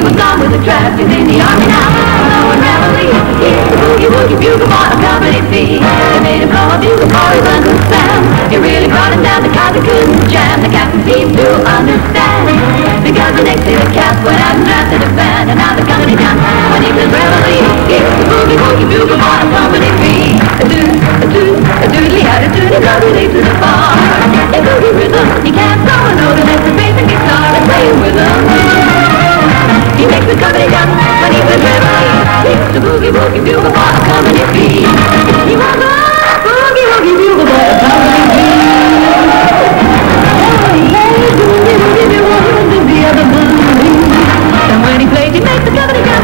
he was gone with the draft. He's in the army now, blowing reveille. He's the boogie-woogie bugle boy of Company B. They made him blow a bugle for his Uncle Sam. It really brought him down because he couldn't jam. The captain seemed to understand, because the next day the Cats went out and drafted a band. And now the company down when he plays reveille. He's the boogie-woogie bugle boy of Company B. A doodly had a doodly lovely to the bar. A boogie rhythm, he can't throw a note unless the bass and guitar are playing with him. He makes the company jump when he plays reveille. He's the boogie-woogie bugle boy of Company B. He was a boogie-woogie bugle boy of Company B. Oh, yeah, boogie-woogie bugle boy of the other boogie. And when he plays, he makes the company jump.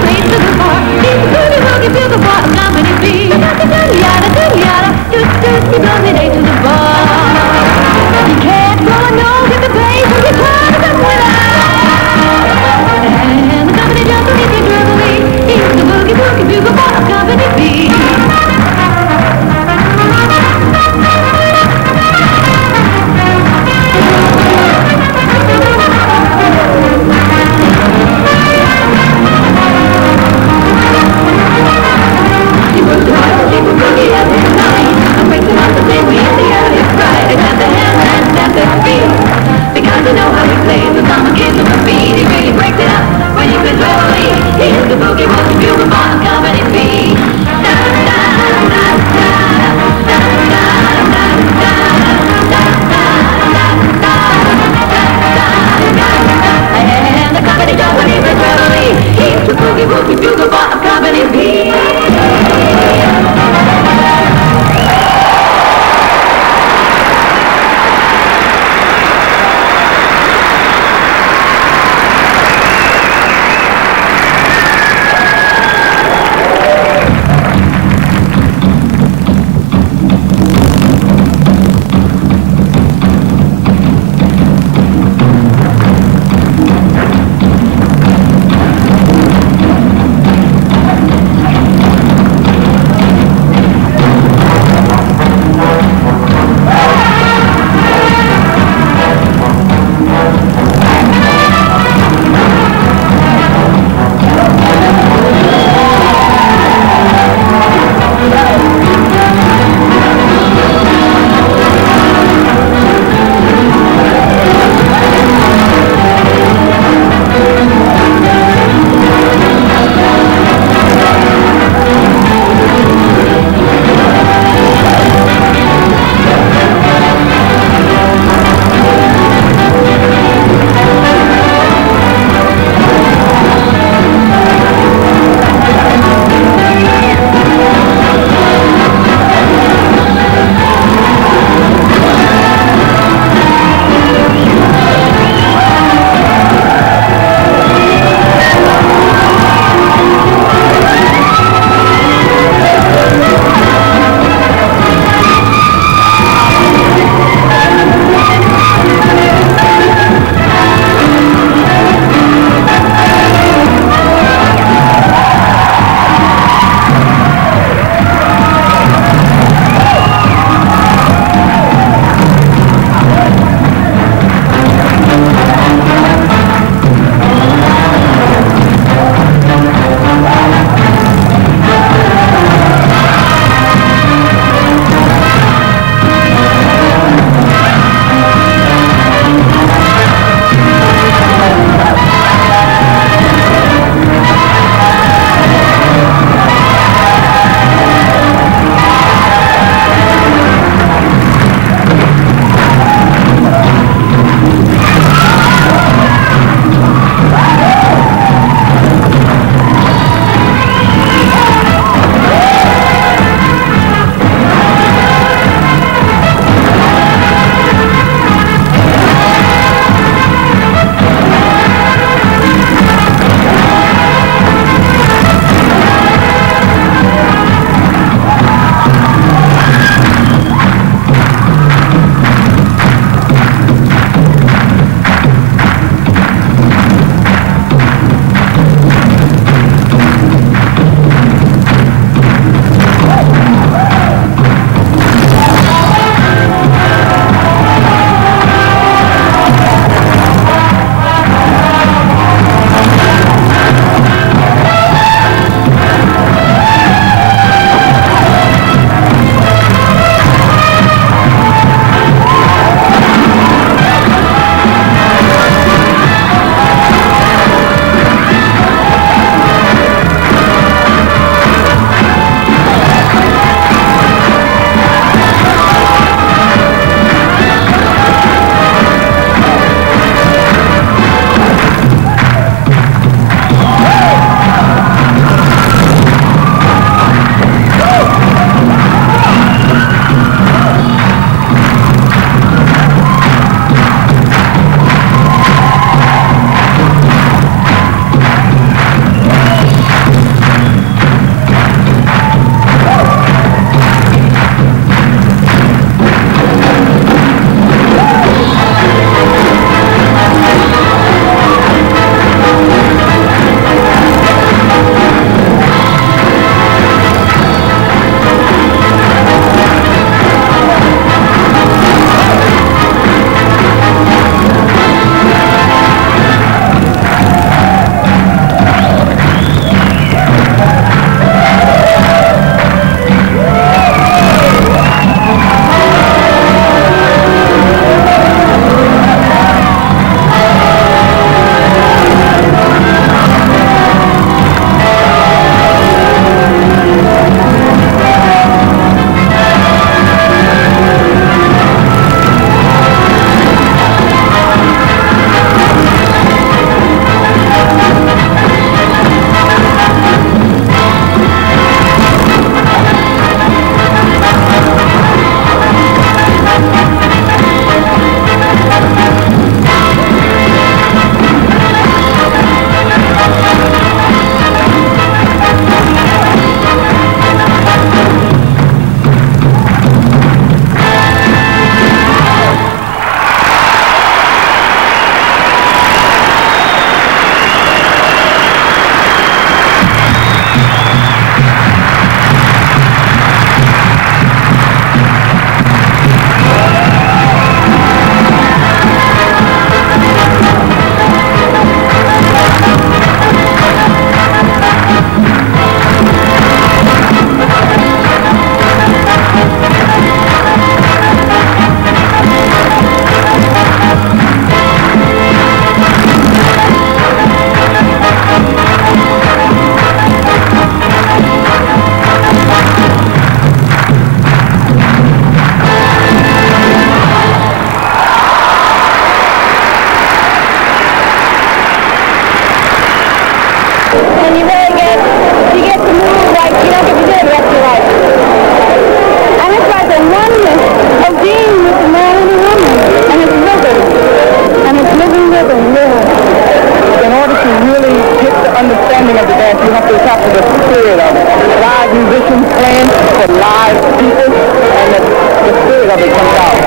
to capture the spirit of it. Live musicians playing for live people, and the spirit of it comes out.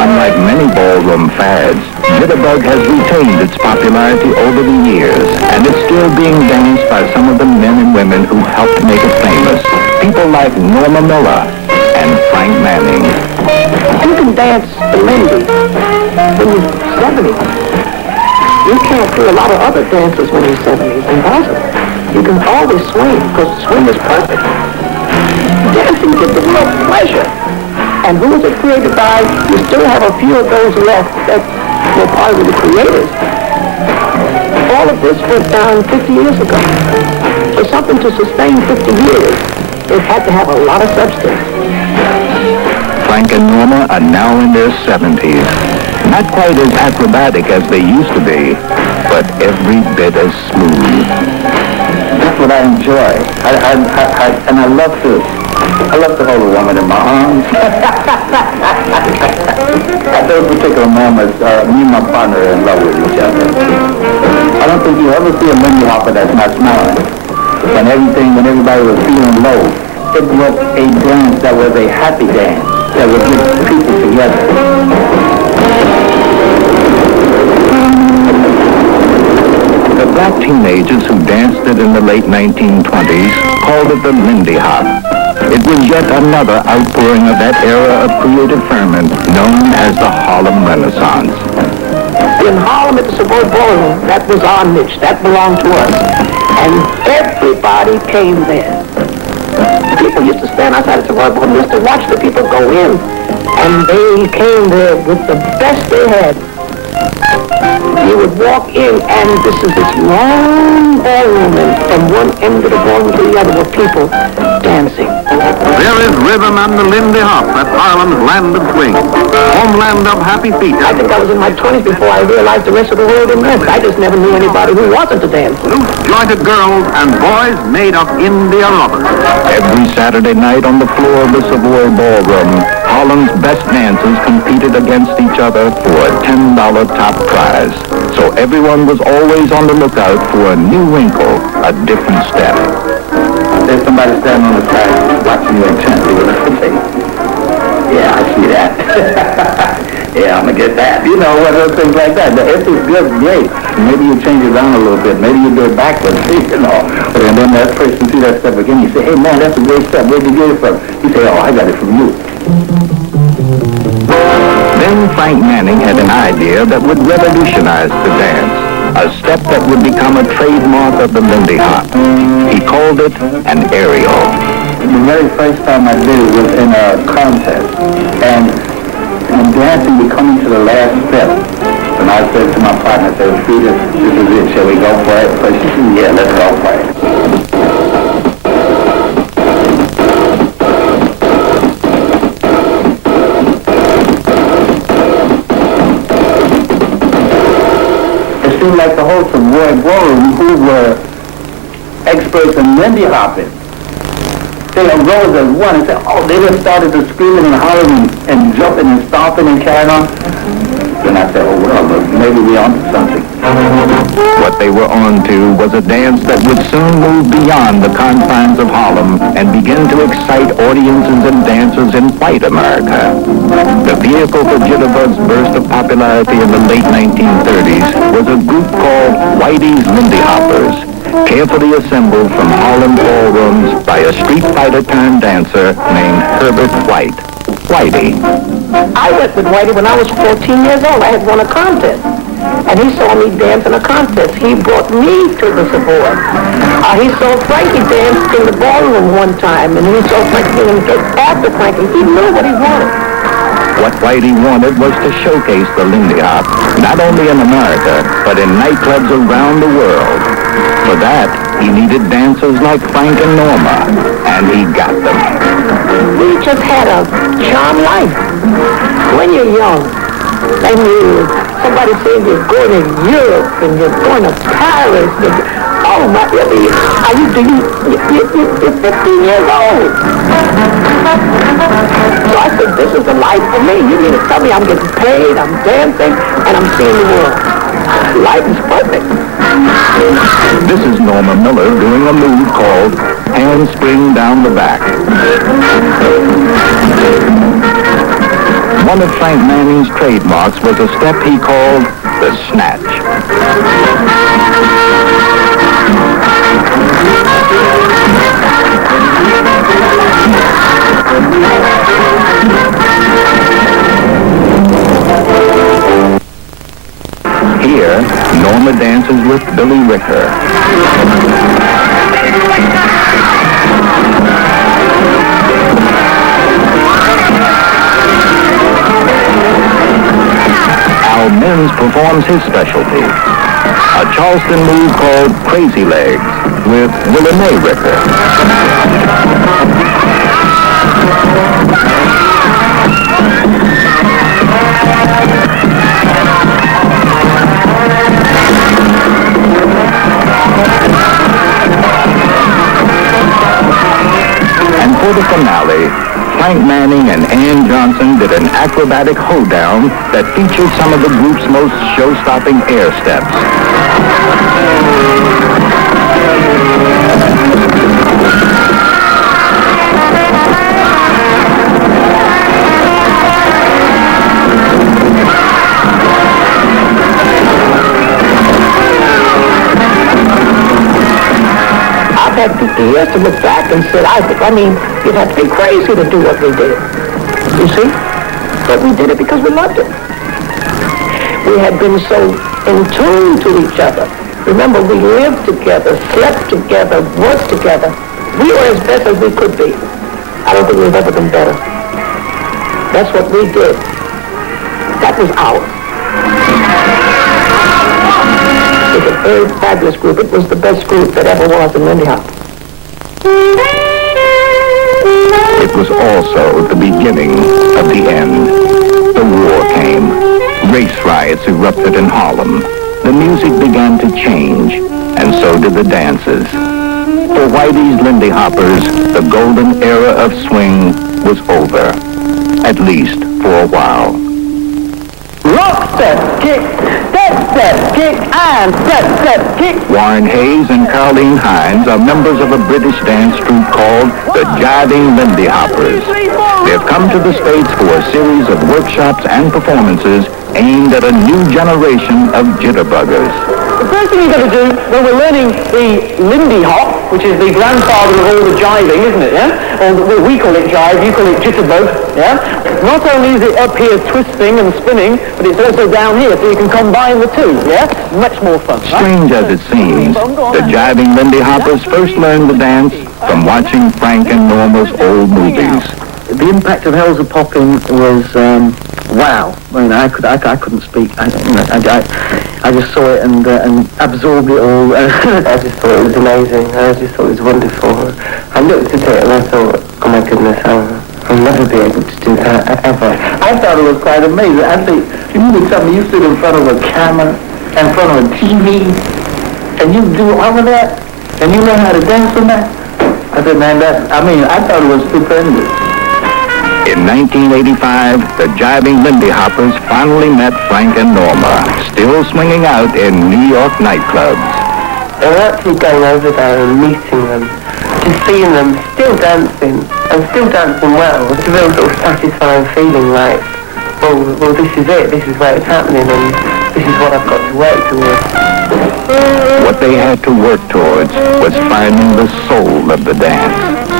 Unlike many ballroom fads, Jitterbug has retained its popularity over the years, and it's still being danced by some of the men and women who helped make it famous. People like Norma Miller and Frank Manning. You can dance the Lindy when you're 70. You can't do a lot of other dances when you're 70. It's impossible. You can always swing, because swing is perfect. Dancing gives the world pleasure. And who was it created by? You still have a few of those left that were part of the creators. All of this went down 50 years ago. For something to sustain 50 years, it had to have a lot of substance. Frank and Norma are now in their 70s. Not quite as acrobatic as they used to be, but every bit as smooth. That's what I enjoy. And I love to hold a woman in my arms. At those particular moments, me and my partner are in love with each other. I don't think you ever see a Lindy Hopper that's not smiling. When everybody was feeling low, it was a dance that was a happy dance that would get people together. The black teenagers who danced it in the late 1920s called it the Lindy Hop. It was yet another outpouring of that era of creative ferment known as the Harlem Renaissance. In Harlem at the Savoy Ballroom, that was our niche. That belonged to us. And everybody came there. People used to stand outside the Savoy Ballroom just to watch the people go in. And they came there with the best they had. You would walk in, and this is this long ballroom, and from one end of the ballroom to the other were people dancing. There is rhythm and the Lindy Hop at Harlem's land of swing, homeland of happy feet. I think I was in my 20s before I realized the rest of the world didn't dance. I just never knew anybody who wasn't a dancer. Loose jointed girls and boys made of India rubber. Every Saturday night on the floor of the Savoy Ballroom, Harlem's best dancers competed against each other for a $10 top prize. So everyone was always on the lookout for a new wrinkle, a different step. There's somebody standing on the side watching you intently with a face. Yeah, I see that. Yeah, I'm going to get that. You know, what other things like that. If it's good, great. Maybe you change it around a little bit. Maybe you do it backwards, you know. And then that person see that step again. You say, hey, man, that's a great step. Where'd you get it from? You say, oh, I got it from you. Then Frank Manning had an idea that would revolutionize the dance, a step that would become a trademark of the Lindy Hop. He called it an aerial. The very first time I did it was in a contest, and dancing would come into the last step. And I said to my partner, I said, Peter, this is it, shall we go for it? So she said, yeah, let's go for it. It seemed like the hosts of Roy Ballroom, who were experts in Lindy hopping, they arose as one and said, oh, they just started to screaming and hollering and jumping and stomping and carrying on. Then I said, oh, well, look, maybe we're onto something. What they were on to was a dance that would soon move beyond the confines of Harlem and begin to excite audiences and dancers in white America. The vehicle for Jitterbug's burst of popularity in the late 1930s was a group called Whitey's Lindy Hoppers, carefully assembled from Harlem ballrooms by a street fighter-turned dancer named Herbert White. Whitey. I went with Whitey when I was 14 years old. I had won a contest. And he saw me dance in a contest. He brought me to the Savoy. He saw Frankie dance in the ballroom one time, and he saw Frankie dance after Frankie. He knew what he wanted. What Whitey wanted was to showcase the Lindy Hop, not only in America, but in nightclubs around the world. For that, he needed dancers like Frank and Norma, and he got them. We just had a charmed life. When you're young, and somebody says you're going to Europe, and you're going to Paris, and, oh my, you're 15 years old. So I said, this is the life for me. You need to tell me I'm getting paid, I'm dancing, and I'm seeing the world. Life is perfect. This is Norma Miller doing a move called handspring down the back. One of Frank Manning's trademarks was a step he called the snatch. Here, Norma dances with Billy Ricker. Al Minns performs his specialty, a Charleston move called Crazy Legs with Willie Mae Ricker. And for the finale, Frank Manning and Ann Johnson did an acrobatic hoedown that featured some of the group's most show-stopping air steps. I've had people years to look back and said, I mean, you'd have to be crazy to do what we did. You see? But we did it because we loved it. We had been so in tune to each other. Remember, we lived together, slept together, worked together. We were as best as we could be. I don't think we've ever been better. That's what we did. That was ours. It was a very fabulous group. It was the best group that ever was in Lindy Hop. It was also the beginning of the end. The war came. Race riots erupted in Harlem. The music began to change, and so did the dances. For Whitey's Lindy Hoppers, the golden era of swing was over, at least for a while. Rock step, kick, step, kick, and step, kick. Warren Hayes and Carleen Hines are members of a British dance troupe called the Jiving Lindy Hoppers. They've come to the States for a series of workshops and performances aimed at a new generation of jitterbuggers. The first thing you've got to do when we're learning the Lindy Hop, which is the grandfather of all the jiving, isn't it, yeah? Or we call it jive, you call it jitterbug, yeah? Not only is it up here twisting and spinning, but it's also down here, so you can combine the two, yeah? Much more fun, right? Strange as it seems, the Jiving Lindy Hoppers first learned the dance from watching Frank and Norma's old movies. The impact of Hell's a Poppin' was, wow. I mean, I couldn't speak. I just saw it and absorbed it all. I just thought it was amazing. I just thought it was wonderful. I looked at it and I thought, oh my goodness, I'll never be able to do that ever. I thought it was quite amazing. I think, you mean tell me you stood in front of a camera, in front of a TV, and you do all of that, and you learn how to dance on that? I said, man, I thought it was stupendous. In 1985, the Jiving Lindy Hoppers finally met Frank and Norma, still swinging out in New York nightclubs. And actually going over there and meeting them, just seeing them still dancing, and still dancing well, it's a real sort of satisfying feeling like, well, this is it, this is where it's happening, and this is what I've got to work towards. What they had to work towards was finding the soul of the dance,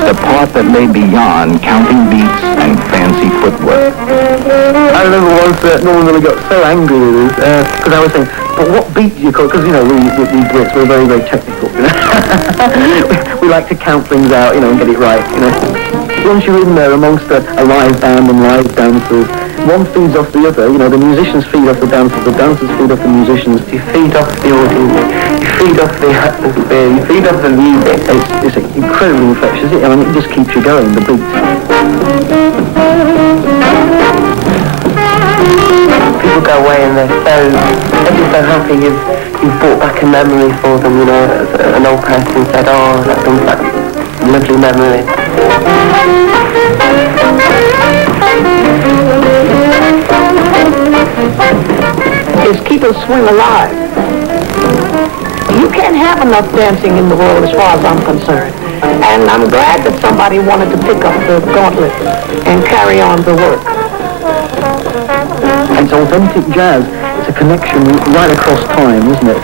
the part that lay beyond counting beats and fancy footwork. I remember once Norman really got so angry with us, because I was saying, but what beat do you call it? Because, you know, we Brits, we're very, very technical, you know. we like to count things out, you know, and get it right, you know. Once you're in there amongst a live band and live dancers, one feeds off the other, you know, the musicians feed off the dancers feed off the musicians. You feed off the audience, you feed off the atmosphere, you feed off the music. It's incredibly infectious, I mean, it just keeps you going, the beat. People go away and they're just so happy you've brought back a memory for them, you know, an old person said, oh, that brings back a lovely memory. Is keep a swing alive. You can't have enough dancing in the world as far as I'm concerned. And I'm glad that somebody wanted to pick up the gauntlet and carry on the work. It's authentic jazz. It's a connection right across time, isn't it?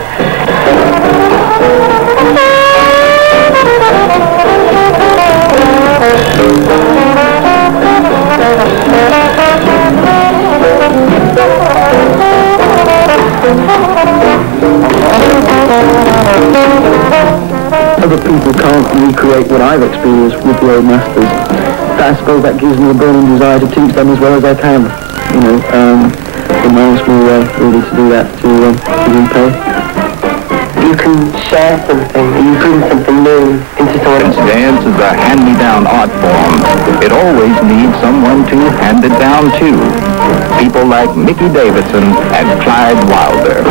Other people can't recreate what I've experienced with the old masters. But I suppose that gives me a burning desire to teach them as well as I can. You know, it reminds me really to do that, to repay. You can share something, you bring something new into Since dance is a hand-me-down art form, it always needs someone to hand it down to. People like Mickey Davidson and Clyde Wilder.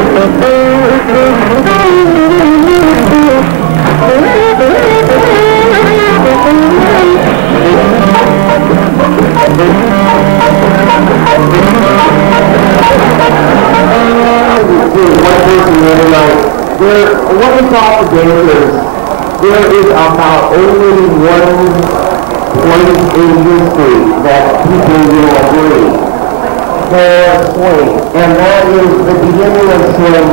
What we talk to dancers, there is about only one point in history that people will agree for swing, and that is the beginning of swing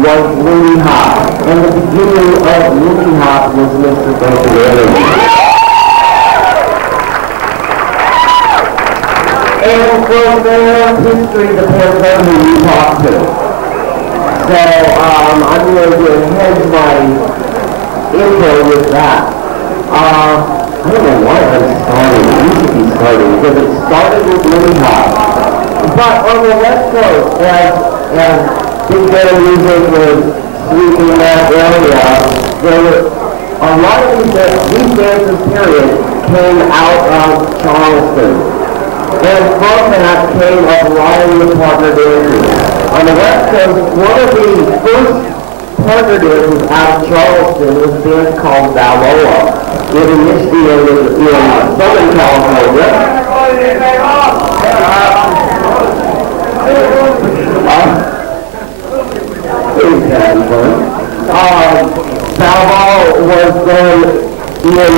was Lindy Hop, and the beginning of Lindy Hop was Mr. Adelaide. And from their history depends on who you talk to. So I'm going to hedge my intro with that. I don't know why I'm starting. It used to be starting because it started with Lindy Hop. But on the West Coast, as big band music was sweeping that area, there were a lot of these dances, period, came out of Charleston. And from that came a variety of partner dances. On the West Coast, one of the first partner dances out of Charleston was a dance called Balboa. It initiated in Southern California. Balboa was done in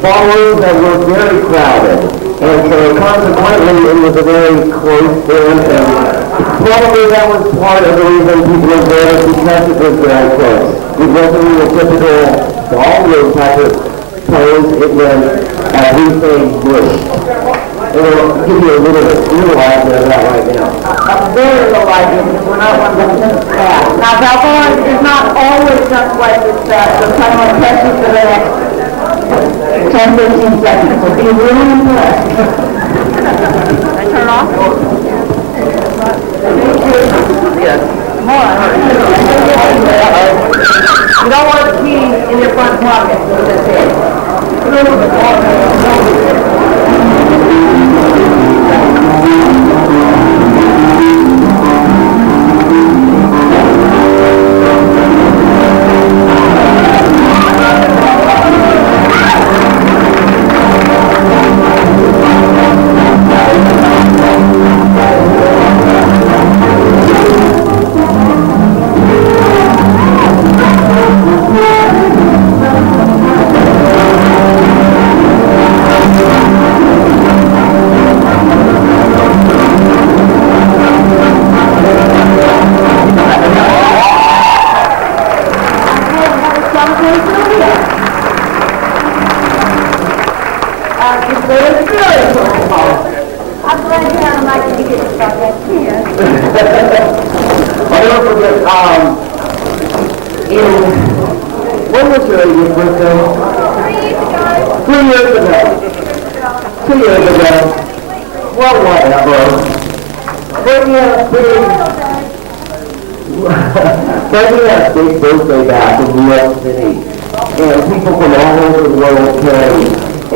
ballrooms that were very crowded. And so consequently, it was a very close dance, and probably that was part of the reason people enjoyed it, because it was very close. It wasn't a typical ballroom type of pose, it was everything bushed. And I'll give you a little idea of that right now. A very little idea, because we're not one of them fast. Now, Balboa is not always just like this fast, so kind of pressure for the next 10, 15 seconds. So be really impressed. I turn off? Yes. More. You don't want the keys in your front pocket. That's it. When was your 80th birthday? 3 years ago. 2 years ago. Well, whatever. Bringing a big birthday back in New York City. And people from all over the world came.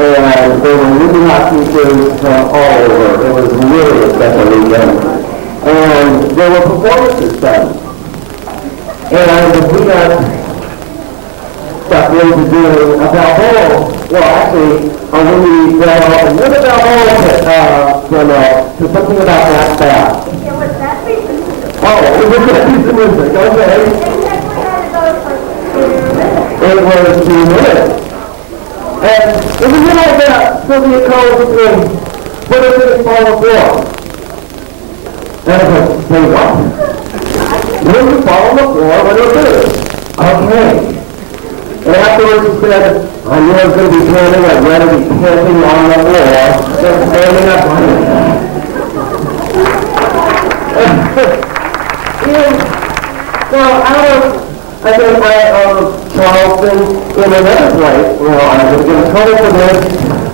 And there were really hot teachers from all over. It was really a special weekend. And there were performances done. And we got stuff into doing a Balboa. Well, actually, when we brought up another Balboa to something about that fast. It was that reason. Oh, it was that piece of music, okay. it was 2 minutes. And it was like that, Sylvia calls it in, put it in the final floor. And I was like, say what? When you fall on the floor, what do you do? Okay. And afterwards he said, I knew I was going to be panting, I'd rather be panting on the floor than standing up on it. So out of, I think Charleston, in another place, I was going to trouble for this,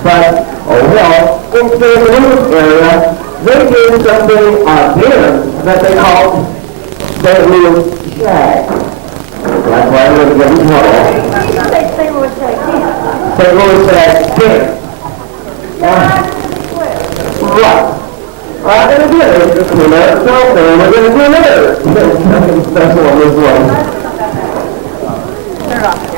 but, oh well, in St. Louis area, they did something, dance that they called St. Louis Shag. That's why I'm going to get in trouble. St. Louis Shag dance. St. Louis Shag dance. Right. I'm going to do it. Just a minute. So, we're going to do another special on this one. Turn it off.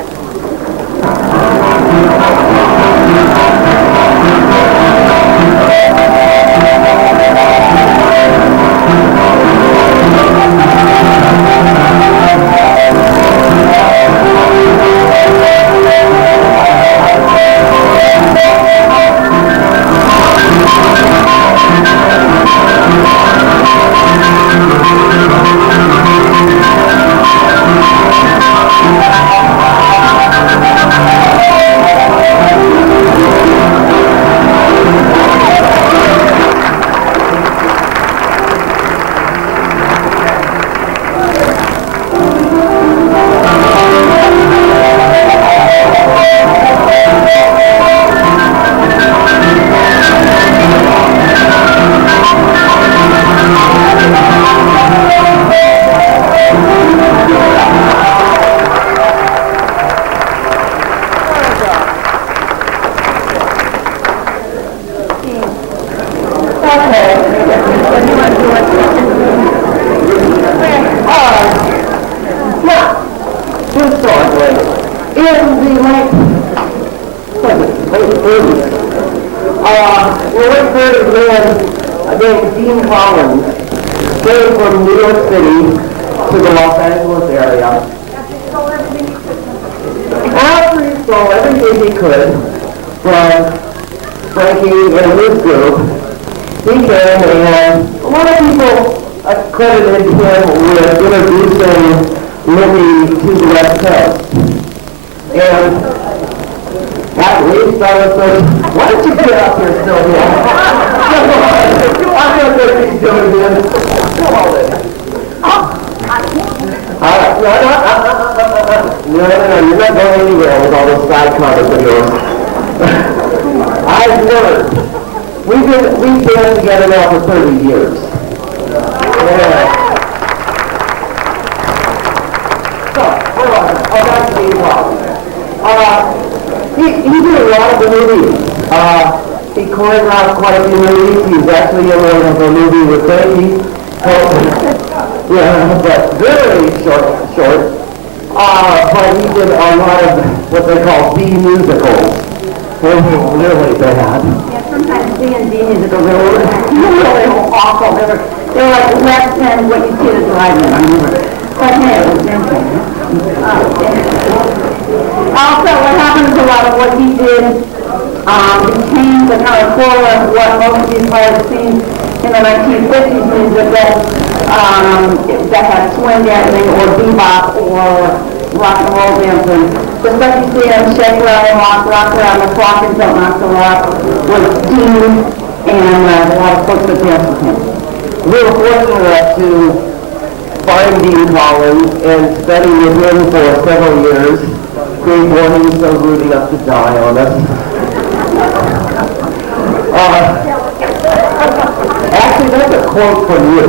Actually, that's a quote from you.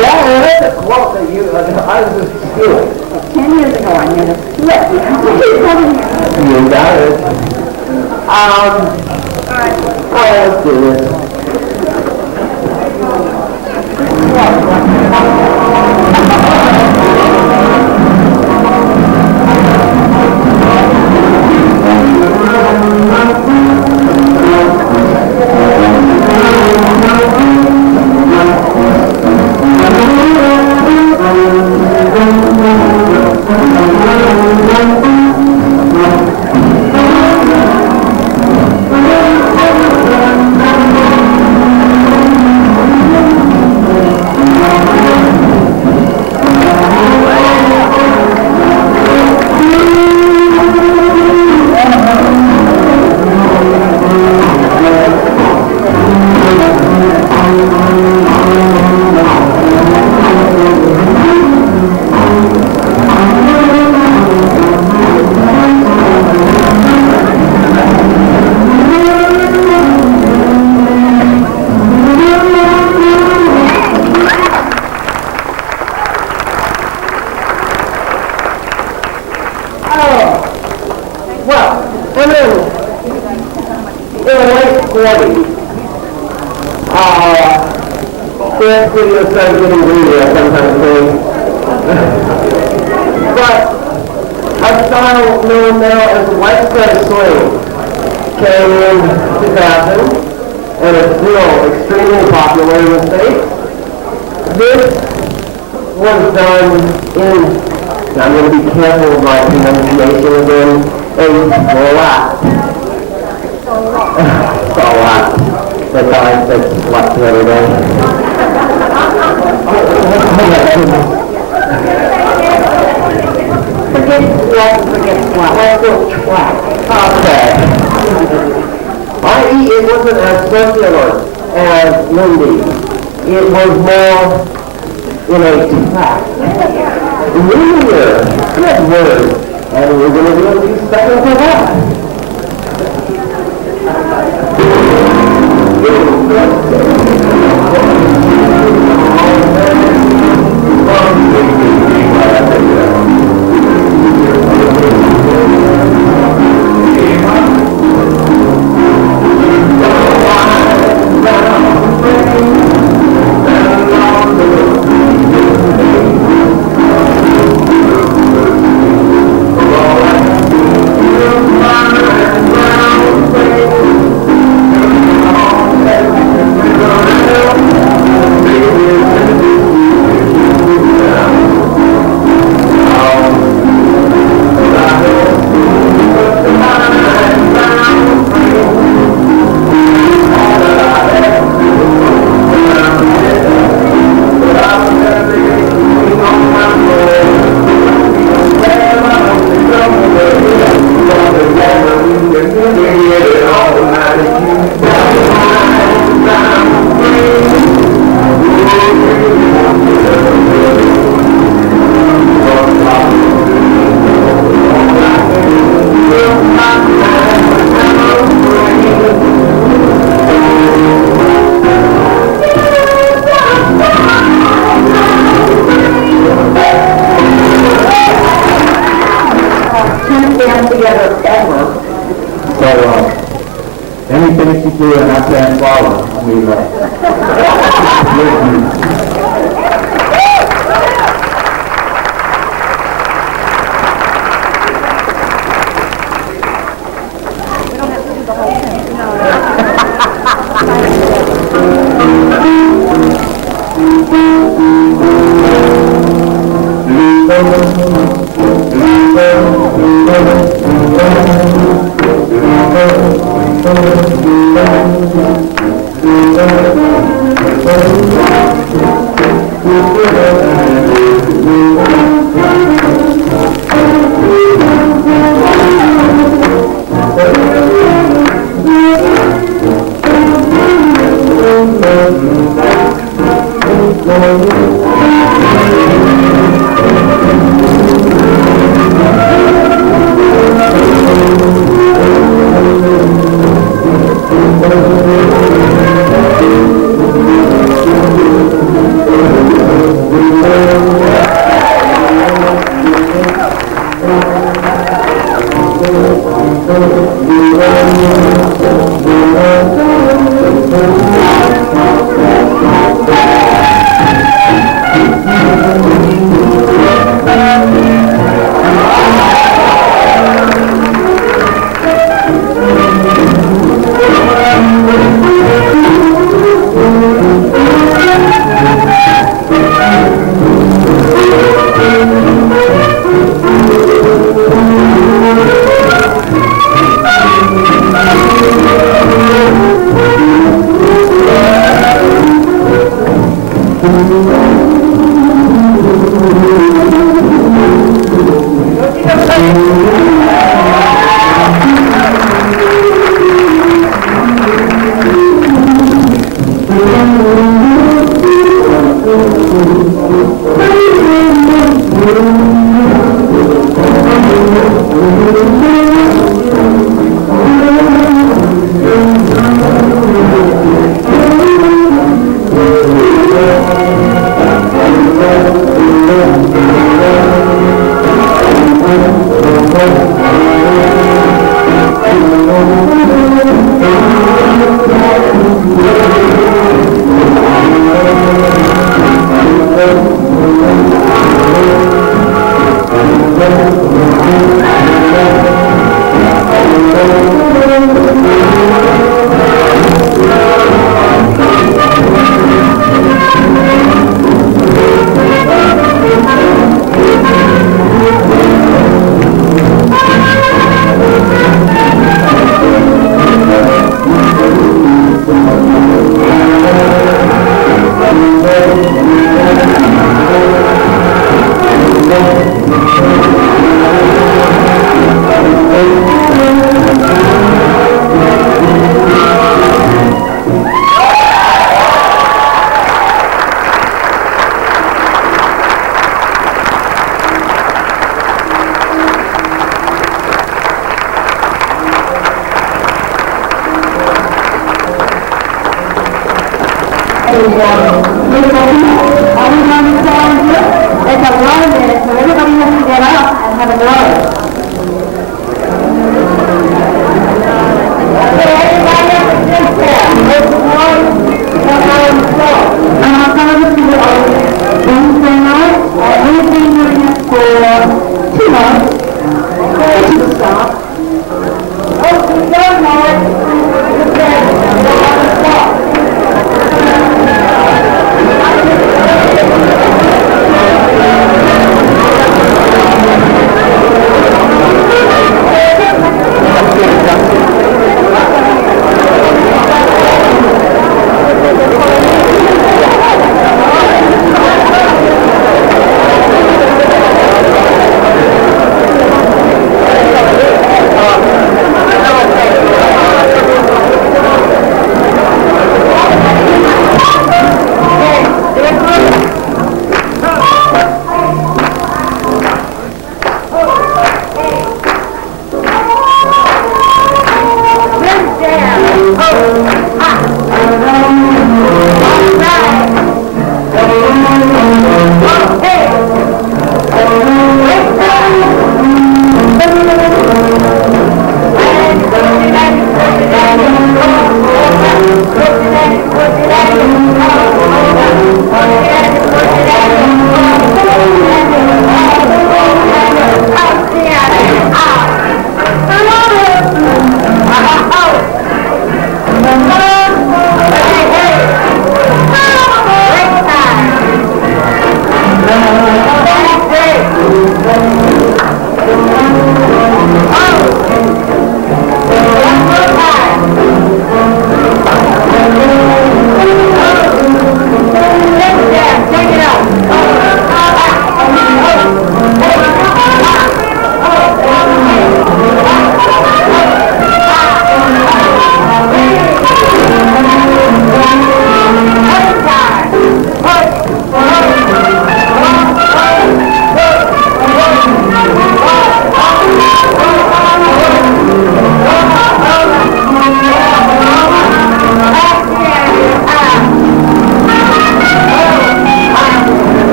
That's a quote that you, I was just stealing. 10 years ago, I made a slip. You got it. Let's do this. 40. This video started getting greedy, I sometimes think. But a style known now as widespread swing came in 2000 and is still extremely popular in the States. This was done in, I'm going to be careful with my pronunciation again, a flat. Flat. That's how I said flat the other day. Forget flat. Let's go track. Okay. I.e. it wasn't as circular as Lindy. It was more in a track. Linear. Good word. And we're going to do a few seconds of that. Anything that you do and I can't follow,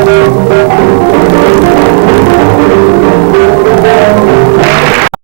Thank you.